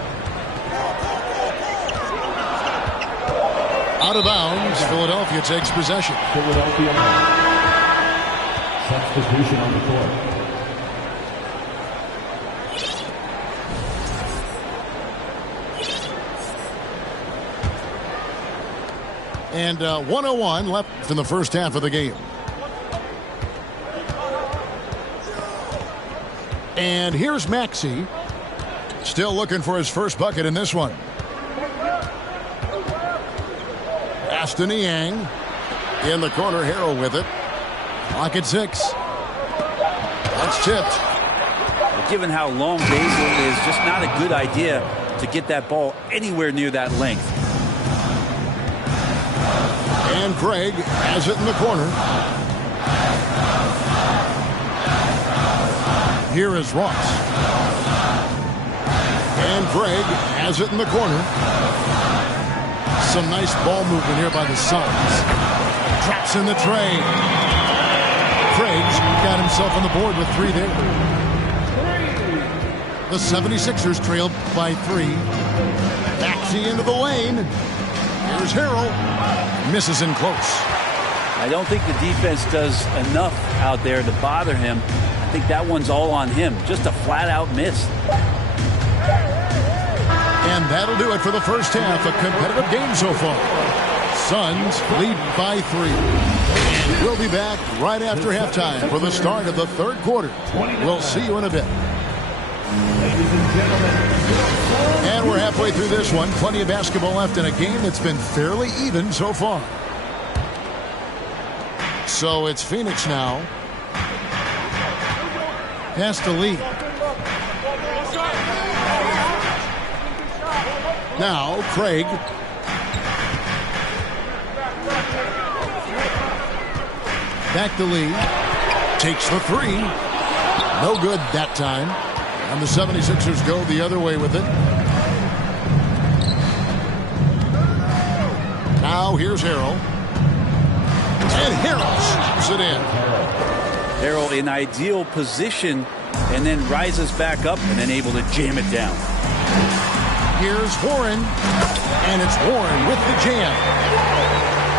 Out of bounds. Philadelphia takes possession. Philadelphia. Substitution on the court. And 1:01 left in the first half of the game. And here's Maxey. Still looking for his first bucket in this one. Aston Niang. In the corner, Harrell with it. Clock at 6. That's tipped. Given how long Basil is, just not a good idea to get that ball anywhere near that length. And Craig has it in the corner. Here is Ross. And Craig has it in the corner. Some nice ball movement here by the Suns. Drops in the tray. Craig's got himself on the board with 3 there. The 76ers trailed by 3. Maxey into the lane. Here's Harrell. Misses in close. I don't think the defense does enough out there to bother him. I think that one's all on him. Just a flat-out miss. And that'll do it for the first half. A competitive game so far. Suns lead by 3. And we'll be back right after halftime for the start of the third quarter. We'll see you in a bit. And we're halfway through this one. Plenty of basketball left in a game that's been fairly even so far. So it's Phoenix now. Has to lead. Now Craig. Back to Lee. Takes the 3. No good that time. And the 76ers go the other way with it. Now here's Harrell. And Harrell shoots it in. Harrell in ideal position and then rises back up and then able to jam it down. Here's Warren. And it's Warren with the jam.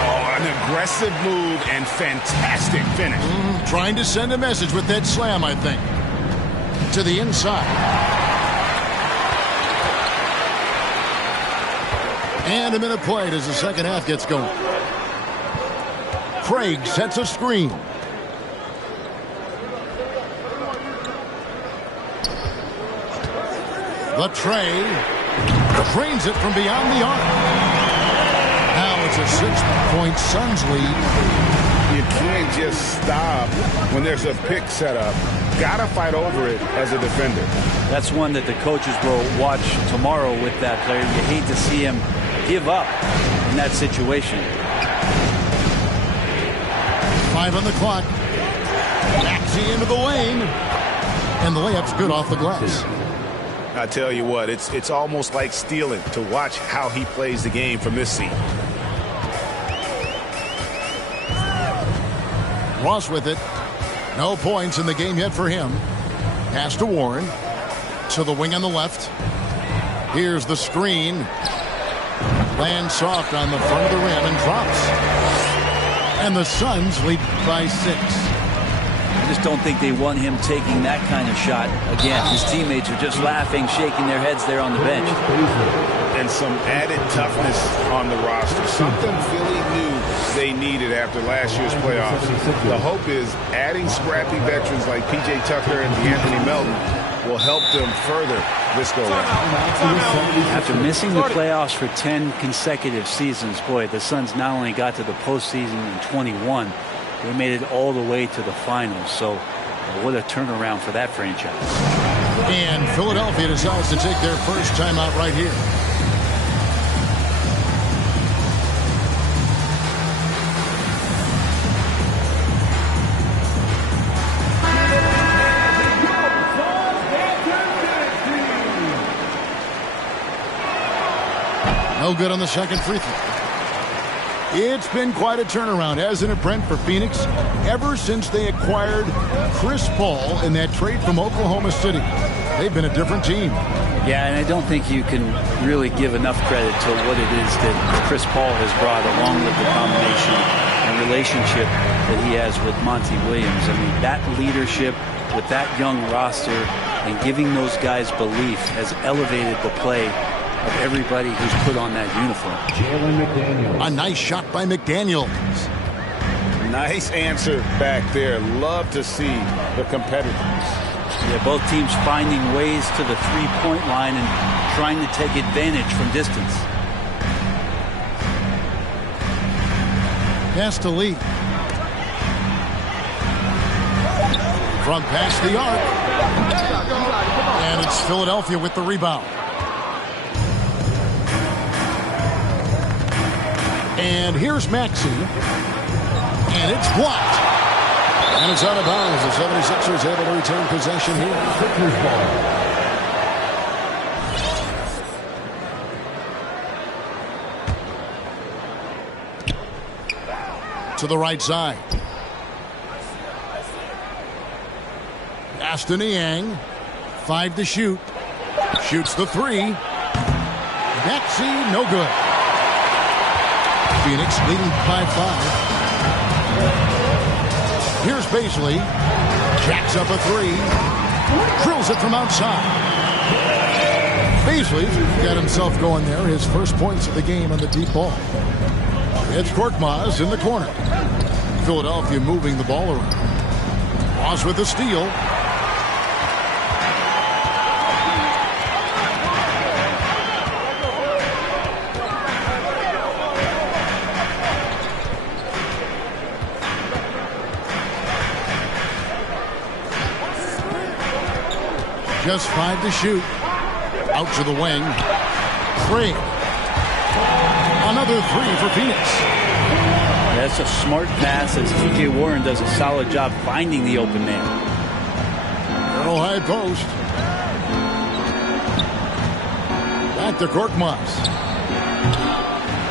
Oh, an aggressive move and fantastic finish. Trying to send a message with that slam, I think. To the inside. And a minute played as the second half gets going. Craig sets a screen. The tray. Drains it from beyond the arc. Now it's a 6-point Suns lead. You can't just stop when there's a pick set up. Gotta fight over it as a defender. That's one that the coaches will watch tomorrow with that player. You hate to see him give up in that situation. 5 on the clock. Maxey into the lane. And the layup's good off the glass. I tell you what, it's almost like stealing to watch how he plays the game from this seat. Ross with it. No points in the game yet for him. Pass to Warren. To the wing on the left. Here's the screen. Lands soft on the front of the rim and drops. And the Suns lead by 6. I just don't think they want him taking that kind of shot. Again, his teammates are just laughing, shaking their heads there on the bench. And some added toughness on the roster. Something Philly knew they needed after last year's playoffs. The hope is adding scrappy veterans like P.J. Tucker and DeAnthony Melton will help them further this go-round. After missing the playoffs for 10 consecutive seasons, boy, the Suns not only got to the postseason in 21, they made it all the way to the finals. So what a turnaround for that franchise. And Philadelphia decides to take their first timeout right here. No good on the second free throw. It's been quite a turnaround, hasn't it, Brent, for Phoenix? Ever since they acquired Chris Paul in that trade from Oklahoma City, they've been a different team. Yeah, and I don't think you can really give enough credit to what it is that Chris Paul has brought along with the combination and relationship that he has with Monty Williams. I mean, that leadership with that young roster and giving those guys belief has elevated the play of everybody who's put on that uniform. A nice shot by McDaniel. Nice answer back there. Love to see the competitiveness. Yeah, both teams finding ways to the three-point line and trying to take advantage from distance. Pass to Lee. From past the arc. And it's Philadelphia with the rebound. And here's Maxey. And it's blocked. And it's out of bounds. The 76ers able to retain possession here. to the right side. Aston Niang, 5 to shoot. Shoots the 3. Maxey, no good. Phoenix leading by 5. Here's Baisley. Jacks up a 3. Drills it from outside. Baisley's got himself going there. His first points of the game on the deep ball. It's Korkmaz in the corner. Philadelphia moving the ball around. Ross with the steal. Just 5 to shoot. Out to the wing. Craig. Another 3 for Phoenix. That's a smart pass as T.J. Warren does a solid job finding the open man. Earl high post. Back to Korkmaz.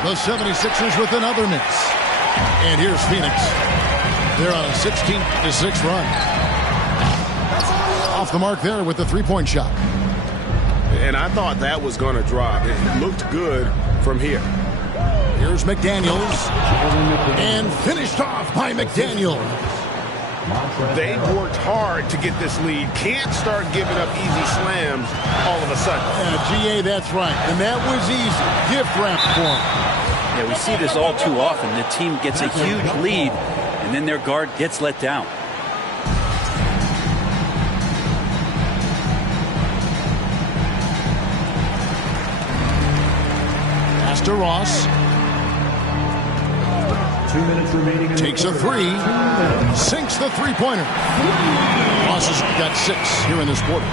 The 76ers with another miss. And here's Phoenix. They're on a 16-6 run. Off the mark there with the three-point shot. And I thought that was going to drop. It looked good from here. Here's McDaniels. And finished off by McDaniels. They've worked hard to get this lead. Can't start giving up easy slams all of a sudden. Yeah, GA, that's right. And that was easy. Gift wrap for him. Yeah, we see this all too often. The team gets a huge lead, and then their guard gets let down. To Ross. 2 minutes remaining. Takes a 3. Sinks the three-pointer. Ross has got 6 here in this quarter.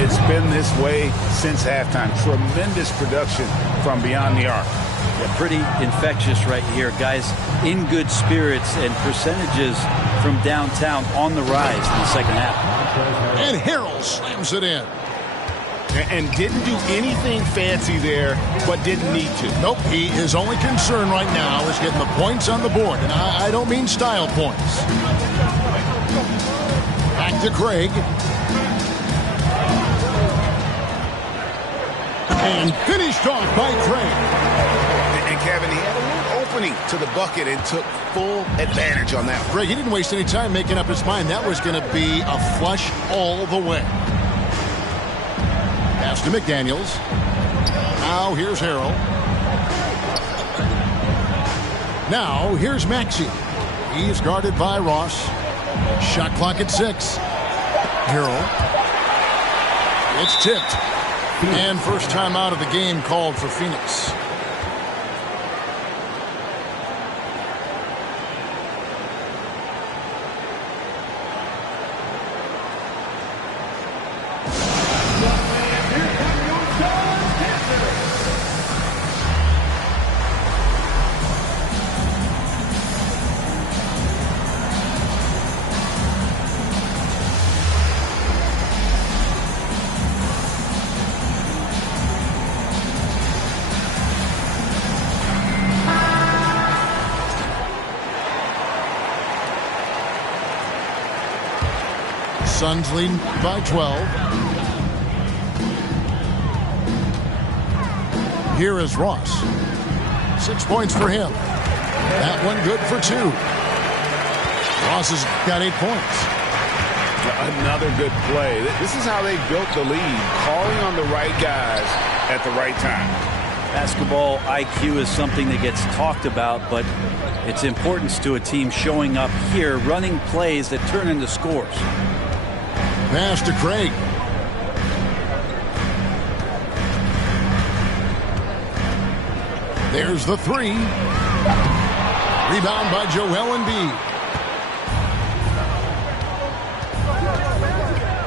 It's been this way since halftime. Tremendous production from beyond the arc. Yeah, pretty infectious right here. Guys in good spirits and percentages from downtown on the rise in the second half. And Harrell slams it in. And didn't do anything fancy there, but didn't need to. Nope, his only concern right now is getting the points on the board. And I don't mean style points. Back to Craig. And finished off by Craig. And Kevin, he had a little opening to the bucket and took full advantage on that. Craig, he didn't waste any time making up his mind. That was going to be a flush all the way. Pass to McDaniels. Now here's Harrell. Now here's Maxey. He's guarded by Ross. Shot clock at 6. Harrell. It's tipped. And first time out of the game called for Phoenix. Suns leading by 12. Here is Ross. 6 points for him. That one good for 2. Ross has got 8 points. Another good play. This is how they built the lead. Calling on the right guys at the right time. Basketball IQ is something that gets talked about, but its importance to a team showing up here, running plays that turn into scores. Pass to Craig. There's the 3. Rebound by Joel Embiid.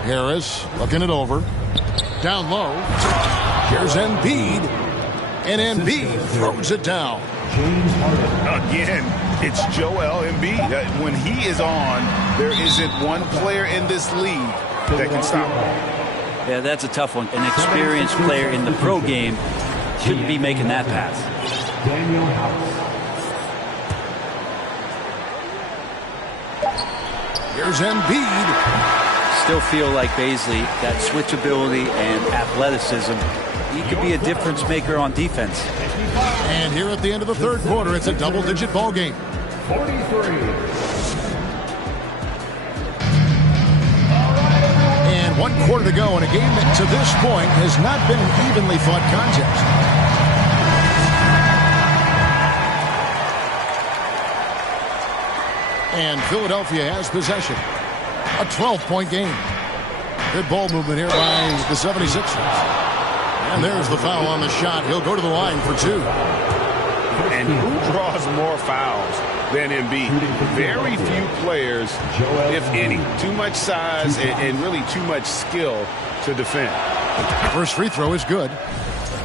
Harris looking it over. Down low. Here's Embiid. And Embiid throws it down. Again, it's Joel Embiid. When he is on, there isn't one player in this league that can stop him. Yeah, that's a tough one. An experienced player in the pro game shouldn't be making that pass. Daniel House. Here's Embiid. Still feel like Bazley, that switchability and athleticism, he could be a difference maker on defense. And here at the end of the third quarter, it's a double-digit ball game. 43. And 1 quarter to go in a game that to this point has not been an evenly fought contest. And Philadelphia has possession. A 12-point game. Good ball movement here by the 76ers. And there's the foul on the shot. He'll go to the line for 2. And who draws more fouls than Embiid? Very few players, if any. Too much size and really too much skill to defend. First free throw is good.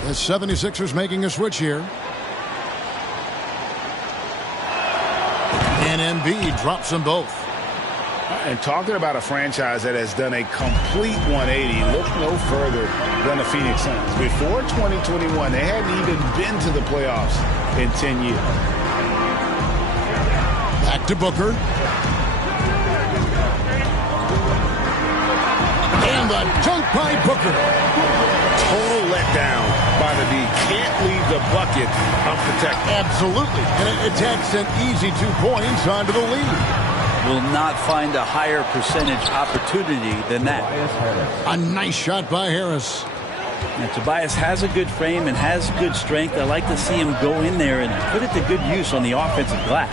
The 76ers making a switch here. And Embiid drops them both. And talking about a franchise that has done a complete 180, look no further than the Phoenix Suns. Before 2021, they hadn't even been to the playoffs in 10 years. Back to Booker. And the dunk by Booker. Total letdown by the D. Can't leave the bucket unprotected. Absolutely. And it attacks an easy 2 points onto the lead. Will not find a higher percentage opportunity than that. A nice shot by Harris. Now, Tobias has a good frame and has good strength. I like to see him go in there and put it to good use on the offensive glass.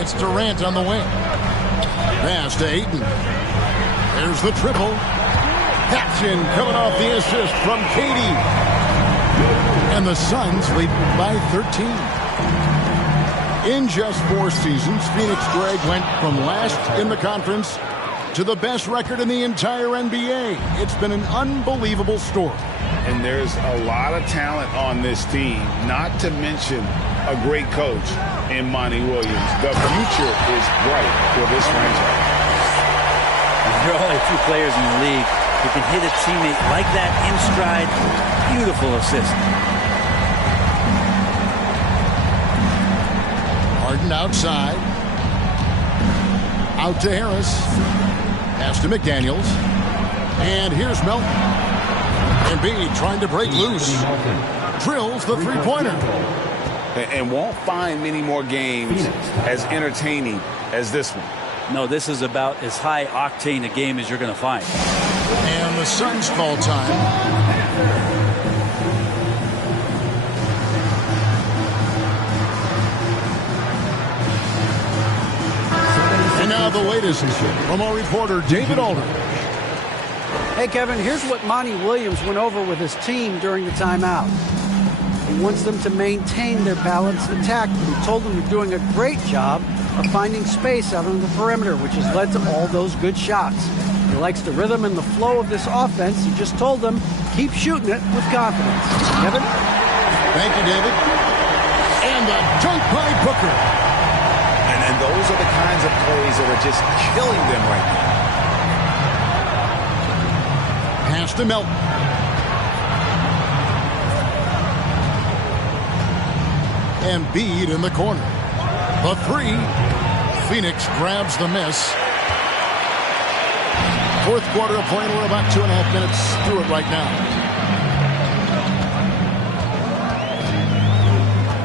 It's Durant on the wing. Pass to Ayton. There's the triple. Caption coming off the assist from KD. And the Suns lead by 13. In just 4 seasons, Phoenix, Greg, went from last in the conference to the best record in the entire NBA. It's been an unbelievable story. And there's a lot of talent on this team, not to mention a great coach in Monty Williams. The future is bright for this franchise. There are only 2 players in the league who can hit a teammate like that in stride. Beautiful assist. Harden outside. Out to Harris. Pass to McDaniels. And here's Melton. Embiid trying to break loose. Drills the three-pointer. And won't find many more games as entertaining as this one. No, this is about as high octane a game as you're going to find. And the Suns call time. And now the latest from our reporter, David Aldridge. Hey, Kevin, here's what Monty Williams went over with his team during the timeout. He wants them to maintain their balanced attack, but he told them they're doing a great job of finding space out on the perimeter, which has led to all those good shots. He likes the rhythm and the flow of this offense. He just told them, keep shooting it with confidence. Kevin? Thank you, David. And the dunk by Booker. And those are the kinds of plays that are just killing them right now. Pass to Melton. Embiid in the corner. The 3. Phoenix grabs the miss. Fourth quarter of play. We're about 2.5 minutes through it right now.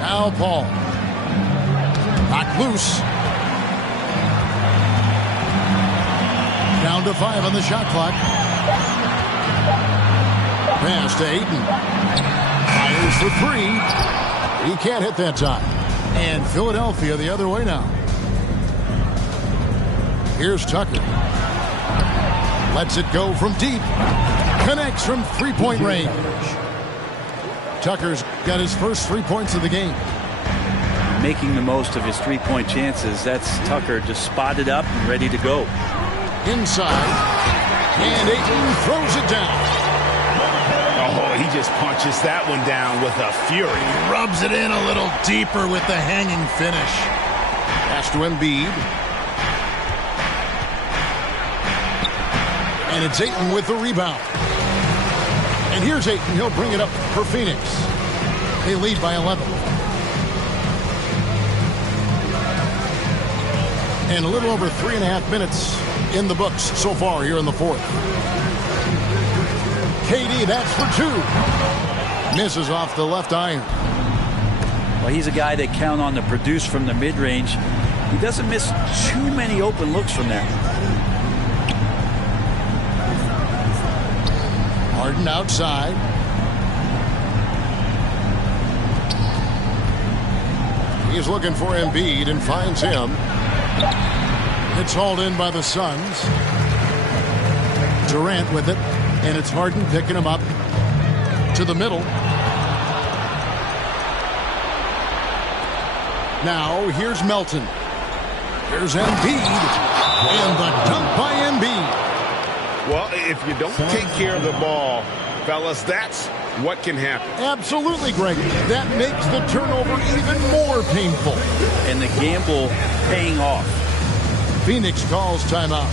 Now Paul. Knocked loose. Down to 5 on the shot clock. Pass to Ayton. Fires for 3. He can't hit that time. And Philadelphia the other way now. Here's Tucker. Lets it go from deep. Connects from three-point range. Tucker's got his first 3 points of the game. Making the most of his 3-point chances. That's Tucker just spotted up and ready to go. Inside. And Ayton throws it down. Oh, he just punches that one down with a fury. Rubs it in a little deeper with the hanging finish. Pass to Embiid. And it's Ayton with the rebound. And here's Ayton. He'll bring it up for Phoenix. They lead by 11. And a little over 3.5 minutes in the books so far here in the fourth. KD, that's for two. Misses off the left iron. Well, he's a guy that count on to produce from the mid-range. He doesn't miss too many open looks from there. Harden outside. He's looking for Embiid and finds him. It's hauled in by the Suns. Durant with it, and it's Harden picking him up to the middle. Now here's Melton. Here's Embiid, and the dunk by Embiid. Well, if you don't take care of the ball, fellas, that's what can happen. Absolutely, Greg. That makes the turnover even more painful. And the gamble paying off. Phoenix calls timeout.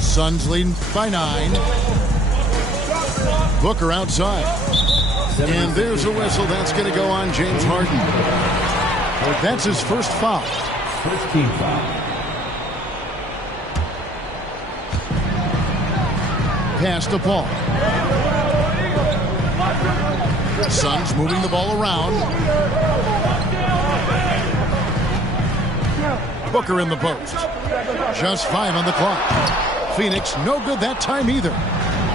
Suns leading by 9. Booker outside. And there's a whistle. That's going to go on James Harden. That's his first foul. First team foul. Pass to Paul. Suns moving the ball around. Booker in the post. Just 5 on the clock. Phoenix no good that time either.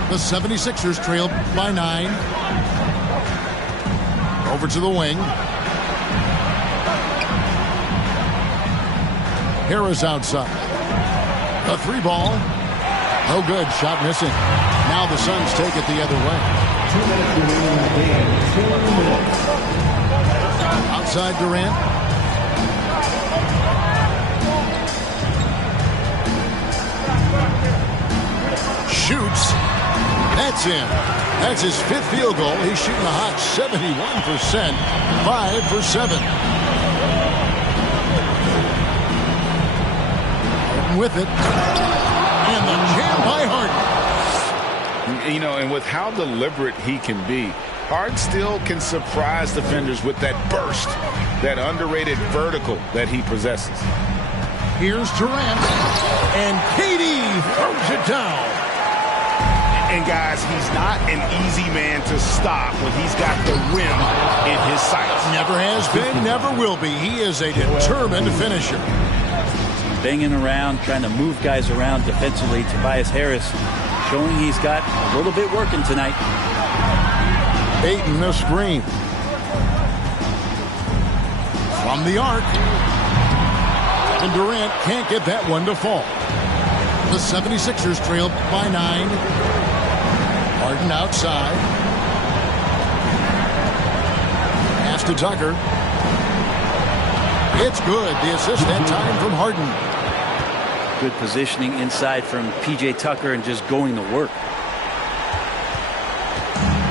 The 76ers trailed by 9. Over to the wing. Harris outside. A 3 ball. No good. Shot missing. Now the Suns take it the other way. 2 minutes remaining in the game. 2 minutes. Outside Durant. Shoots. That's in. That's his 5th field goal. He's shooting a hot 71%. 5 for 7. Harden with it. And the jam by Harden. You know, and with how deliberate he can be, Harden still can surprise defenders with that burst, that underrated vertical that he possesses. Here's Durant. And KD throws it down. And guys, he's not an easy man to stop when he's got the rim in his sights. Never has been, never will be. He is a determined finisher. Banging around, trying to move guys around defensively. Tobias Harris showing he's got a little bit working tonight. Ayton the screen. From the arc. And Durant can't get that one to fall. The 76ers trail by 9. Harden outside. Pass to Tucker. It's good. The assist that time from Harden. Good positioning inside from P.J. Tucker and just going to work.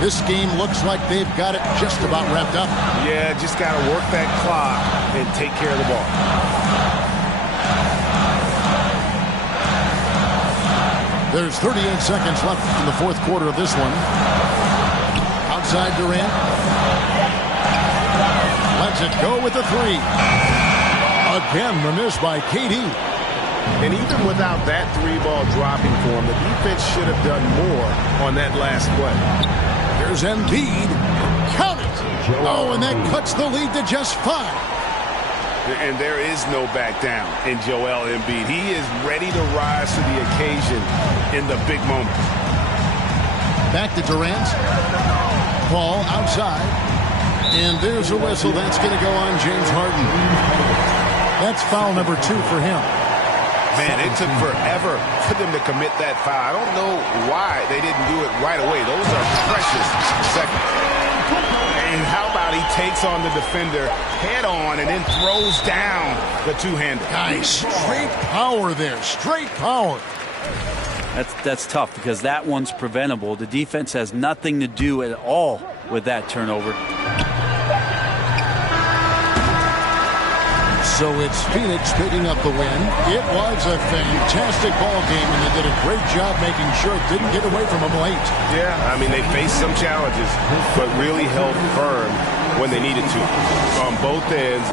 This game looks like they've got it just about wrapped up. Yeah, just got to work that clock and take care of the ball. There's 38 seconds left in the fourth quarter of this one. Outside Durant. Lets it go with the 3. Again, the miss by KD. And even without that 3-ball dropping for him, the defense should have done more on that last play. Here's Embiid. Count it. Oh, and that cuts the lead to just 5. And there is no back down in Joel Embiid. He is ready to rise to the occasion in the big moment. Back to Durant. Ball outside. And there's a whistle. That's going to go on James Harden. That's foul number 2 for him. Man, it took forever for them to commit that foul. I don't know why they didn't do it right away. Those are precious seconds. And how about he takes on the defender head on and then throws down the two-hander. Nice. Straight power there. Straight power. That's tough because that one's preventable. The defense has nothing to do at all with that turnover. So it's Phoenix picking up the win. It was a fantastic ball game, and they did a great job making sure it didn't get away from them late. Yeah, I mean, they faced some challenges, but really held firm when they needed to on both ends.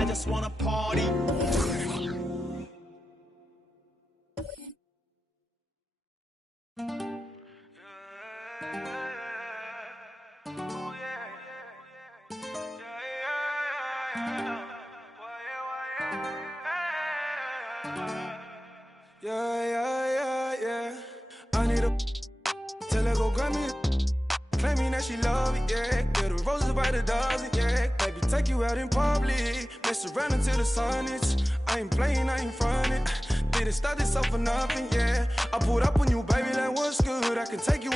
I just wanna party. Yeah. I need a tell her go grab me. Claiming that she love it, yeah. Yeah, the roses by the dozen, yeah. Baby, take you out in public. Mess around until the sun is. I ain't playing, I ain't frontin'. Didn't start this up for nothing, yeah. I pulled up on you, baby, like what's good. I can take you